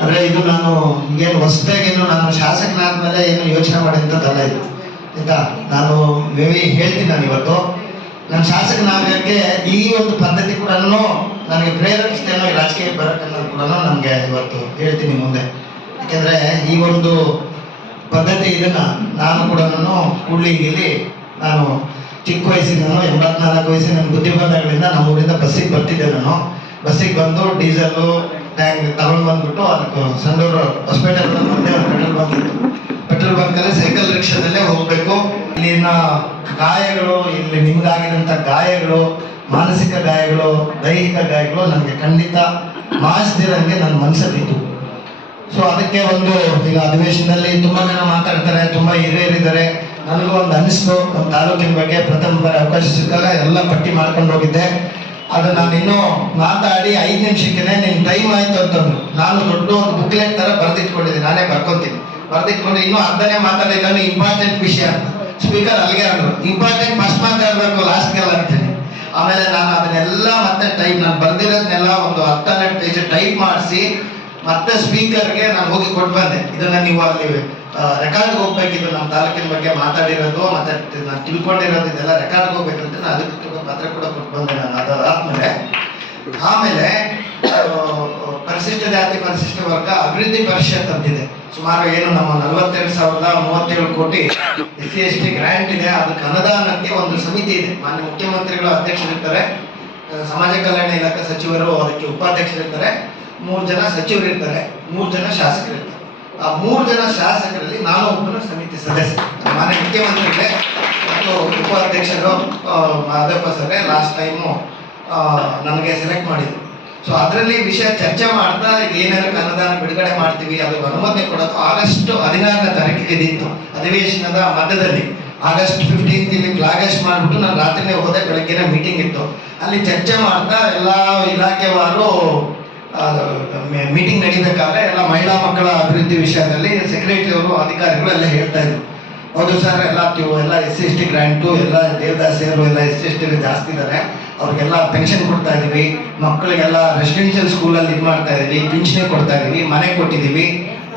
ಅಂದರೆ ಇದು ನಾನು ಏನು ಹೊಸದಾಗೇನು ನಾನು ಶಾಸಕನಾದ್ಮೇಲೆ ಏನು ಯೋಚನೆ ಮಾಡಿದಂಥದ್ದಲ್ಲ ಇದು ಆಯ್ತಾ? ನಾನು ಮೇವಿ ಹೇಳ್ತೀನಿ ನಾನು ಇವತ್ತು. ನಾನು ಶಾಸಕನಾಗಕ್ಕೆ ಈ ಒಂದು ಪದ್ಧತಿ ಕೂಡ ನನಗೆ ಪ್ರೇರೇಪಿಸ್ತೇನೋ ಈ ರಾಜಕೀಯ ಬರೋಕ್ಕನ್ನೋದು ಕೂಡ ನನಗೆ ಇವತ್ತು ಹೇಳ್ತೀನಿ ಮುಂದೆ. ಯಾಕೆಂದರೆ ಈ ಒಂದು ಪದ್ಧತಿ ಇದನ್ನು ನಾನು ಕೂಡ ಕೂಡ್ಲಿಗಿಲ್ಲಿ ನಾನು ಚಿಕ್ಕ ವಯಸ್ಸಿನ ಎಂಬತ್ನಾಲ್ಕು ವಯಸ್ಸಿನ ನನ್ನ ನಮ್ಮ ಊರಿಂದ ಬಸ್ಸಿಗೆ ಬರ್ತಿದ್ದೆ ನಾನು. ಬಸ್ಸಿಗೆ ಬಂದು ಡೀಸೆಲ್ಲು, ಟ್ಯಾಂಕ್ ತಗೊಂಡು ಬಂದ್ಬಿಟ್ಟು ಅದಕ್ಕೆ ಸಂಡೂರು ಹಾಸ್ಪಿಟಲ್ ಬಂದೆ ಪೆಟ್ರೋಲ್ ಬಂಕ್ ಪೆಟ್ರೋಲ್ ಬಂಕಲ್ಲಿ ಸೈಕಲ್ ರಿಕ್ಷಾದಲ್ಲೇ ಹೋಗ್ಬೇಕು. ಇಲ್ಲಿನ ಗಾಯಗಳು, ಇಲ್ಲಿ ನಿಮ್ಗಾಗಿದಂಥ ಗಾಯಗಳು, ಮಾನಸಿಕ ಗಾಯಗಳು, ದೈಹಿಕ ಗಾಯಗಳು ನನಗೆ ಖಂಡಿತ ಮಾಸ್ತಿರಂಗೆ ನನ್ನ ಮನಸ್ಸಲ್ಲಿತ್ತು ಸೊ ಅದಕ್ಕೆ ಒಂದು ಈಗ ಅಧಿವೇಶನದಲ್ಲಿ ತುಂಬಾ ಜನ ಮಾತಾಡ್ತಾರೆ, ತುಂಬಾ ಹಿರಿಯರಿದ್ದಾರೆ. ನನಗೂ ಒಂದು ಅನಿಸ್ತು, ಒಂದು ತಾಲೂಕಿನ ಬಗ್ಗೆ ಪ್ರಥಮ ಬಾರಿ ಅವಕಾಶ ಸಿಕ್ಕಾಗ ಎಲ್ಲ ಪಟ್ಟಿ ಮಾಡ್ಕೊಂಡು ಹೋಗಿದ್ದೆ. ಅದು ನಾನು ಇನ್ನೂ ಮಾತಾಡಿ ಐದು ನಿಮಿಷಕ್ಕೆ ನಿನ್ನ ಟೈಮ್ ಆಯ್ತು ಅಂತಂದ್ರು ನಾನು ದೊಡ್ಡ ಒಂದು ಬುಕ್ಲೆಟ್ ತರ ಬರೆದಿಟ್ಕೊಂಡಿದ್ದೀನಿ ನಾನೇ ಬರ್ಕೊತೀನಿ. ಬರೆದಿಟ್ಕೊಂಡು ಇನ್ನೂ ಅರ್ಧನೇ ಮಾತಾಡಿದ್ದಾನು ಇಂಪಾರ್ಟೆಂಟ್ ವಿಷಯ ಅಂತ. ಸ್ಪೀಕರ್ ಅಲ್ಲಿಗೆ ಅಂದರು. ಇಂಪಾರ್ಟೆಂಟ್ ಫಸ್ಟ್ ಮಾತಾಡಬೇಕು ಲಾಸ್ಟ್ಗೆಲ್ಲ ಅಂತೀನಿ. ಆಮೇಲೆ ನಾನು ಅದನ್ನೆಲ್ಲ ಮತ್ತೆ ಟೈಪ್ ನಾನು ಬರ್ದಿರೋದನ್ನೆಲ್ಲ ಒಂದು ಹತ್ತು ಪೇಜ್ ಟೈಪ್ ಮಾಡಿಸಿ ಮತ್ತೆ ಸ್ಪೀಕರ್ಗೆ ನಾನು ಹೋಗಿ ಕೊಟ್ಟು ಬಂದೆ. ಇದನ್ನ ನೀವು ಅಲ್ಲಿ ರೆಕಾರ್ಡ್ಗೆ ಹೋಗ್ಬೇಕಿತ್ತು ನಮ್ಮ ತಾಲೂಕಿನ ಬಗ್ಗೆ ಮಾತಾಡಿರೋದು, ಮತ್ತೆ ನಾನು ತಿಳ್ಕೊಂಡಿರೋದು ಇದೆಲ್ಲ ರೆಕಾರ್ಡ್ಗೆ ಹೋಗ್ಬೇಕಂತ ನಾನು ಅದಕ್ಕೆ ಪತ್ರ ಕೂಡ ಕೊಟ್ಟು ಬಂದೆ ನಾನು ಅದಾದ್ಮೇಲೆ ಆಮೇಲೆ ಪರಿಶಿಷ್ಟ ಜಾತಿ, ಪರಿಶಿಷ್ಟ ವರ್ಗ ಅಭಿವೃದ್ಧಿ ಪರಿಷತ್ ಅಂತಿದೆ. ಸುಮಾರು ಏನು ನಮ್ಮ ನಲವತ್ತೆರಡು ಸಾವಿರದ ಮೂವತ್ತೇಳು ಕೋಟಿ S C S T grant ಇದೆ. ಅದಕ್ಕೆ ಅನುದಾನಕ್ಕೆ ಒಂದು ಸಮಿತಿ ಇದೆ. ಮಾನ್ಯ ಮುಖ್ಯಮಂತ್ರಿಗಳು ಅಧ್ಯಕ್ಷರಿರ್ತಾರೆ. ಸಮಾಜ ಕಲ್ಯಾಣ ಇಲಾಖೆ ಸಚಿವರು ಅದಕ್ಕೆ ಉಪಾಧ್ಯಕ್ಷರಿರ್ತಾರೆ. ಮೂರು ಜನ ಸಚಿವರು ಇರ್ತಾರೆ ಮೂರು ಜನ ಶಾಸಕರು ಇರ್ತಾರೆ. ಆ ಮೂರು ಜನ ಶಾಸಕರಲ್ಲಿ ನಾನು ಒಬ್ಬನ ಸಮಿತಿ ಸದಸ್ಯ. ಮಾನ್ಯ ಮುಖ್ಯಮಂತ್ರಿಗಳೇ ಮತ್ತು ಉಪಾಧ್ಯಕ್ಷರು ಆ, ಮಾಧವಪ್ಪ ಸರ್ರೆ ಲಾಸ್ಟ್ ಟೈಮು ನನಗೆ ಸೆಲೆಕ್ಟ್ ಮಾಡಿದ್ರು. ಸೊ ಅದರಲ್ಲಿ ವಿಷಯ ಚರ್ಚೆ ಮಾಡ್ತಾ ಏನಾದ್ರು ಅನುದಾನ ಬಿಡುಗಡೆ ಮಾಡ್ತೀವಿ ಅದು ಅನುಮತಿ ಕೊಡೋದು ಆಗಸ್ಟ್ ಹದಿನಾರನೇ ತಾರೀಕಿಗೆ ಇದಿತ್ತು ಅಧಿವೇಶನದ ಮಧ್ಯದಲ್ಲಿ. ಆಗಸ್ಟ್ ಫಿಫ್ಟೀನ್ತ್ ಇಲ್ಲಿ ಫ್ಲಾಗಸ್ಟ್ ಮಾಡಿಬಿಟ್ಟು ನಾನು ರಾತ್ರಿನೇ ಹೋದೆ ಬೆಳಗ್ಗೆನೇ ಮೀಟಿಂಗ್ ಇತ್ತು. ಅಲ್ಲಿ ಚರ್ಚೆ ಮಾಡ್ತಾ ಎಲ್ಲ ಇಲಾಖೆವಾರು ಮೀಟಿಂಗ್ ನಡೀಬೇಕಾದ್ರೆ ಎಲ್ಲ ಮಹಿಳಾ ಮಕ್ಕಳ ಅಭಿವೃದ್ಧಿ ವಿಷಯದಲ್ಲಿ ಸೆಕ್ರೆಟರಿ ಅವರು, ಅಧಿಕಾರಿಗಳು ಎಲ್ಲ ಹೇಳ್ತಾ ಇದ್ರು. ಹೌದು ಸರ್, ಎಲ್ಲ ಎಲ್ಲ S C S T grant ಎಲ್ಲ ದೇವದಾಸಿಯರು ಎಲ್ಲ ಎಸ್ ಸಿ ಎಸ್ ಟಿ ಜಾಸ್ತಿ ಇದ್ದಾರೆ ಅವ್ರಿಗೆಲ್ಲ ಪೆನ್ಷನ್ ಕೊಡ್ತಾ ಇದೀವಿ. ಮಕ್ಕಳಿಗೆಲ್ಲ ರೆಸಿಡೆನ್ಷಿಯಲ್ ಸ್ಕೂಲಲ್ಲಿ ಇದು ಮಾಡ್ತಾ ಇದೀವಿ. ಪಿಂಚಣಿ ಕೊಡ್ತಾ ಇದೀವಿ. ಮನೆ ಕೊಟ್ಟಿದ್ದೀವಿ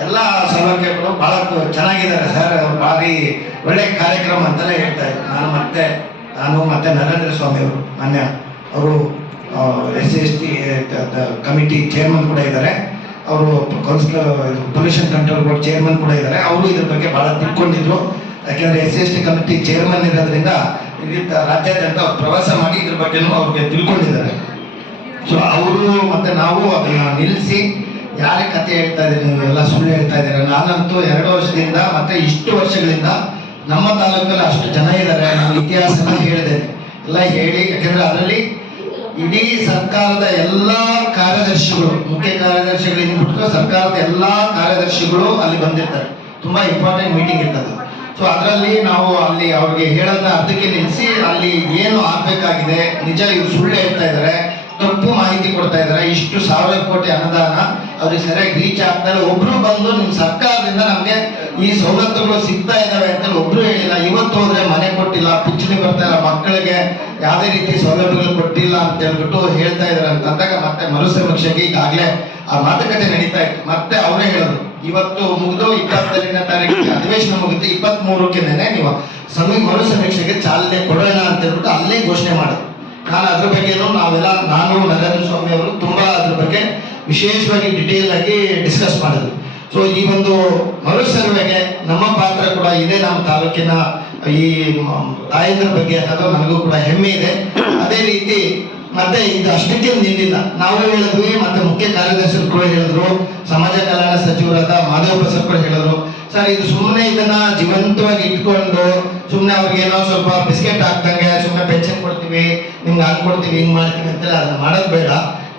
ಎಲ್ಲ ಸೌಲಭ್ಯಗಳು ಭಾಳ ಚೆನ್ನಾಗಿದ್ದಾರೆ ಸರ್. ಅವ್ರು ಭಾರಿ ಒಳ್ಳೆ ಕಾರ್ಯಕ್ರಮ ಅಂತಲೇ ಹೇಳ್ತಾ ಇದ್ರು. ನಾನು ಮತ್ತೆ ನಾನು ಮತ್ತೆ ನರೇಂದ್ರ ಸ್ವಾಮಿ ಅವರು, ಮಾನ್ಯ ಅವರು S S T committee chairman ಕೂಡ ಇದ್ದಾರೆ ಅವರು councillor pollution control board chairman ಕೂಡ ಇದ್ದಾರೆ ಅವರು ಇದ್ರ ಬಗ್ಗೆ ಬಹಳ ತಿಳ್ಕೊಂಡಿದ್ರು. ಯಾಕೆಂದ್ರೆ S S T committee chairman ಇರೋದ್ರಿಂದ ಇಲ್ಲಿ ರಾಜ್ಯಾದ್ಯಂತ ಅವ್ರು ಪ್ರವಾಸ ಮಾಡಿ ಇದ್ರ ಬಗ್ಗೆನೂ ಅವ್ರಿಗೆ ತಿಳ್ಕೊಂಡಿದ್ದಾರೆ. ಸೊ ಅವರು ಮತ್ತೆ ನಾವು ಅದನ್ನ ನಿಲ್ಲಿಸಿ ಯಾರೇ ಕತೆ ಹೇಳ್ತಾ ಇದ್ದೀರಿ ಎಲ್ಲ ಸುಳ್ಳು ಹೇಳ್ತಾ ಇದ್ದೀರಾ? ನಾನಂತೂ ಎರಡು ವರ್ಷದಿಂದ ಮತ್ತೆ ಇಷ್ಟು ವರ್ಷಗಳಿಂದ ನಮ್ಮ ತಾಲೂಕಲ್ಲಿ ಅಷ್ಟು ಜನ ಇದ್ದಾರೆ ನಾನು ಇತಿಹಾಸನ ಹೇಳಿದೆ ಎಲ್ಲ ಹೇಳಿ, ಯಾಕೆಂದರೆ ಅದರಲ್ಲಿ ಇಡೀ ಸರ್ಕಾರದ ಎಲ್ಲಾ ಕಾರ್ಯದರ್ಶಿಗಳು, ಮುಖ್ಯ ಕಾರ್ಯದರ್ಶಿಗಳಿಂದ ಬಿಟ್ಟು ಸರ್ಕಾರದ ಎಲ್ಲಾ ಕಾರ್ಯದರ್ಶಿಗಳು ಅಲ್ಲಿ ಬಂದಿರ್ತಾರೆ. ತುಂಬಾ ಇಂಪಾರ್ಟೆಂಟ್ ಮೀಟಿಂಗ್ ಇರ್ತದೆ. ಸೊ ಅದರಲ್ಲಿ ನಾವು ಅಲ್ಲಿ ಅವ್ರಿಗೆ ಹೇಳೋದನ್ನ ಅರ್ಧಕ್ಕೆ ನಿಲ್ಲಿಸಿ, ಅಲ್ಲಿ ಏನು ಆಗ್ಬೇಕಾಗಿದೆ, ನಿಜ ಇವ್ರು ಸುಳ್ಳು ಹೇಳ್ತಾ ಇದ್ದಾರೆ ತಪ್ಪು ಮಾಹಿತಿ ಕೊಡ್ತಾ ಇದ್ದಾರೆ. ಇಷ್ಟು ಸಾವಿರ ಕೋಟಿ ಅನುದಾನ ಅವ್ರಿಗೆ ಸರಿಯಾಗಿ ರೀಚ್ ಆಗ್ತಾರೆ. ಒಬ್ರು ಬಂದು ನಿಮ್ ಸರ್ಕಾರದಿಂದ ನಮ್ಗೆ ಈ ಸವಲತ್ತುಗಳು ಸಿಗ್ತಾ ಇದಾವೆ ಅಂತ ಒಬ್ರು ಹೇಳಿಲ್ಲ. ಇವತ್ತು ಹೋದ್ರೆ ಮನೆ ಕೊಟ್ಟಿಲ್ಲ, ಪಿಂಚಣಿ ಬರ್ತಾ ಇಲ್ಲ, ಮಕ್ಕಳಿಗೆ ಯಾವುದೇ ರೀತಿ ಸೌಲಭ್ಯಗಳು ಕೊಟ್ಟಿಲ್ಲ ಅಂತ ಹೇಳ್ಬಿಟ್ಟು ಹೇಳ್ತಾ ಇದಾರೆ ಅಂತ ಅಂದಾಗ ಮತ್ತೆ ಮರುಸಮೀಕ್ಷೆಗೆ ಈಗಾಗಲೇ ಆ ಮಾತುಕತೆ ನಡೀತಾ ಇತ್ತು. ಮತ್ತೆ ಅವರೇ ಹೇಳಿದ್ರು, ಇವತ್ತು ಮುಗಿದು ಇಪ್ಪತ್ತೈದನೇ ತಾರೀಕಿಗೆ ಅಧಿವೇಶನ ಮುಗಿದು ಇಪ್ಪತ್ತ್ ಮೂರಕ್ಕೆ ನೀವು ಸಮಿ, ಮರುಸಮೀಕ್ಷೆಗೆ ಚಾಲನೆ ಕೊಡೋಣ ಅಂತ ಹೇಳ್ಬಿಟ್ಟು ಅಲ್ಲೇ ಘೋಷಣೆ ಮಾಡಿದ್ರು. ನಾನು ಅದ್ರ ಬಗ್ಗೆನೂ ನಾವೆಲ್ಲ, ನಾನು, ನರೇಂದ್ರ ಸ್ವಾಮಿ ಅವರು ತುಂಬಾ ಅದ್ರ ಬಗ್ಗೆ ವಿಶೇಷವಾಗಿ ಡಿಟೇಲ್ ಆಗಿ ಡಿಸ್ಕಸ್ ಮಾಡಿದ್ವಿ. ಸೊ ಈ ಒಂದು ಮರು ಸರ್ವೆಗೆ ನಮ್ಮ ಪಾತ್ರ ಕೂಡ ಇದೆ. ನಮ್ಮ ತಾಲೂಕಿನ ಈ ತಾಯಂದ್ರ ಬಗ್ಗೆ ಅನ್ನೋದು ನನಗೂ ಕೂಡ ಹೆಮ್ಮೆ ಇದೆ. ಅದೇ ರೀತಿ ಮತ್ತೆ ಇದು ಅಷ್ಟಕ್ಕೆ ನಿಂತಿಲ್ಲ ನಾವು ಹೇಳಿದ್ವಿ, ಮತ್ತೆ ಮುಖ್ಯ ಕಾರ್ಯದರ್ಶಿ ಕೂಡ ಹೇಳಿದ್ರು, ಸಮಾಜ ಕಲ್ಯಾಣ ಸಚಿವರಾದ ಮಾಧವ ಪ್ರಸಾದ್ ಕೂಡ ಹೇಳಿದ್ರು. ಸರ್, ಇದು ಸುಮ್ಮನೆ ಇದನ್ನ ಜೀವಂತವಾಗಿ ಇಟ್ಕೊಂಡು ಸುಮ್ಮನೆ ಅವ್ರಿಗೆ ಏನೋ ಸ್ವಲ್ಪ ಬಿಸ್ಕೆಟ್ ಹಾಕ್ದಂಗೆ ಸುಮ್ಮನೆ ಪೆನ್ಷನ್ ಕೊಡ್ತೀವಿ ನಿಮ್ಗೆ ಹಾಕ್ಕೊಡ್ತೀವಿ, ಹಿಂಗೆ ಹಿಂಗ್ ಮಾಡ್ತೀವಿ ಅಂತೆಲ್ಲ ಅದನ್ನ ಮಾಡೋದು ಬೇಡ.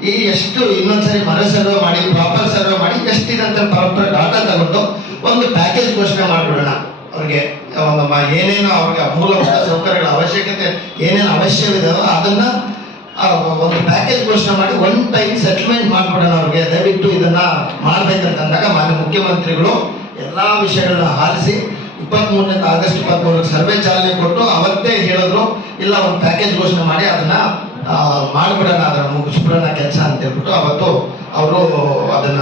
ಈ ಎಷ್ಟು ಇನ್ನೊಂದ್ಸರಿ ಮರು ಸರ್ವೆ ಮಾಡಿ ಪ್ರಾಪರ್ ಸರ್ವೆ ಮಾಡಿ ಎಷ್ಟಿದೆ ಅಂತ ಪ್ರಾಪರ್ ಡಾಟಾ ತಗೊಂಡು ಒಂದು ಪ್ಯಾಕೇಜ್ ಘೋಷಣೆ ಮಾಡಿಬಿಡೋಣ ಅವ್ರಿಗೆ. ಏನೇನು ಅವ್ರಿಗೆ ಮೂಲಭೂತ ಸೌಕರ್ಯಗಳ ಅವಶ್ಯಕತೆ, ಏನೇನು ಅವಶ್ಯವಿದೆಯೋ ಅದನ್ನು ಒಂದು ಪ್ಯಾಕೇಜ್ ಘೋಷಣೆ ಮಾಡಿ ಒನ್ ಟೈಮ್ ಸೆಟ್ಲ್ಮೆಂಟ್ ಮಾಡಿಬಿಡೋಣ ಅವ್ರಿಗೆ. ದಯವಿಟ್ಟು ಇದನ್ನು ಮಾಡಬೇಕಂತಂದಾಗ ಮಾನ್ಯ ಮುಖ್ಯಮಂತ್ರಿಗಳು ಎಲ್ಲ ವಿಷಯಗಳನ್ನ ಆಲಿಸಿ ಇಪ್ಪತ್ಮೂರನೇ ಆಗಸ್ಟ್ ಇಪ್ಪತ್ಮೂರಕ್ಕೆ ಸರ್ವೆ ಚಾಲನೆ ಕೊಟ್ಟು ಅವತ್ತೇ ಹೇಳಿದ್ರು, ಇಲ್ಲ, ಒಂದು ಪ್ಯಾಕೇಜ್ ಘೋಷಣೆ ಮಾಡಿ ಅದನ್ನ ಮಾಡ್ಬಿಡೋಣ, ಅದನ್ನ ಮುಗಿಸ್ಬಿಡೋಣ ಕೆಲಸ ಅಂತ ಹೇಳ್ಬಿಟ್ಟು ಅವತ್ತು ಅವರು ಅದನ್ನ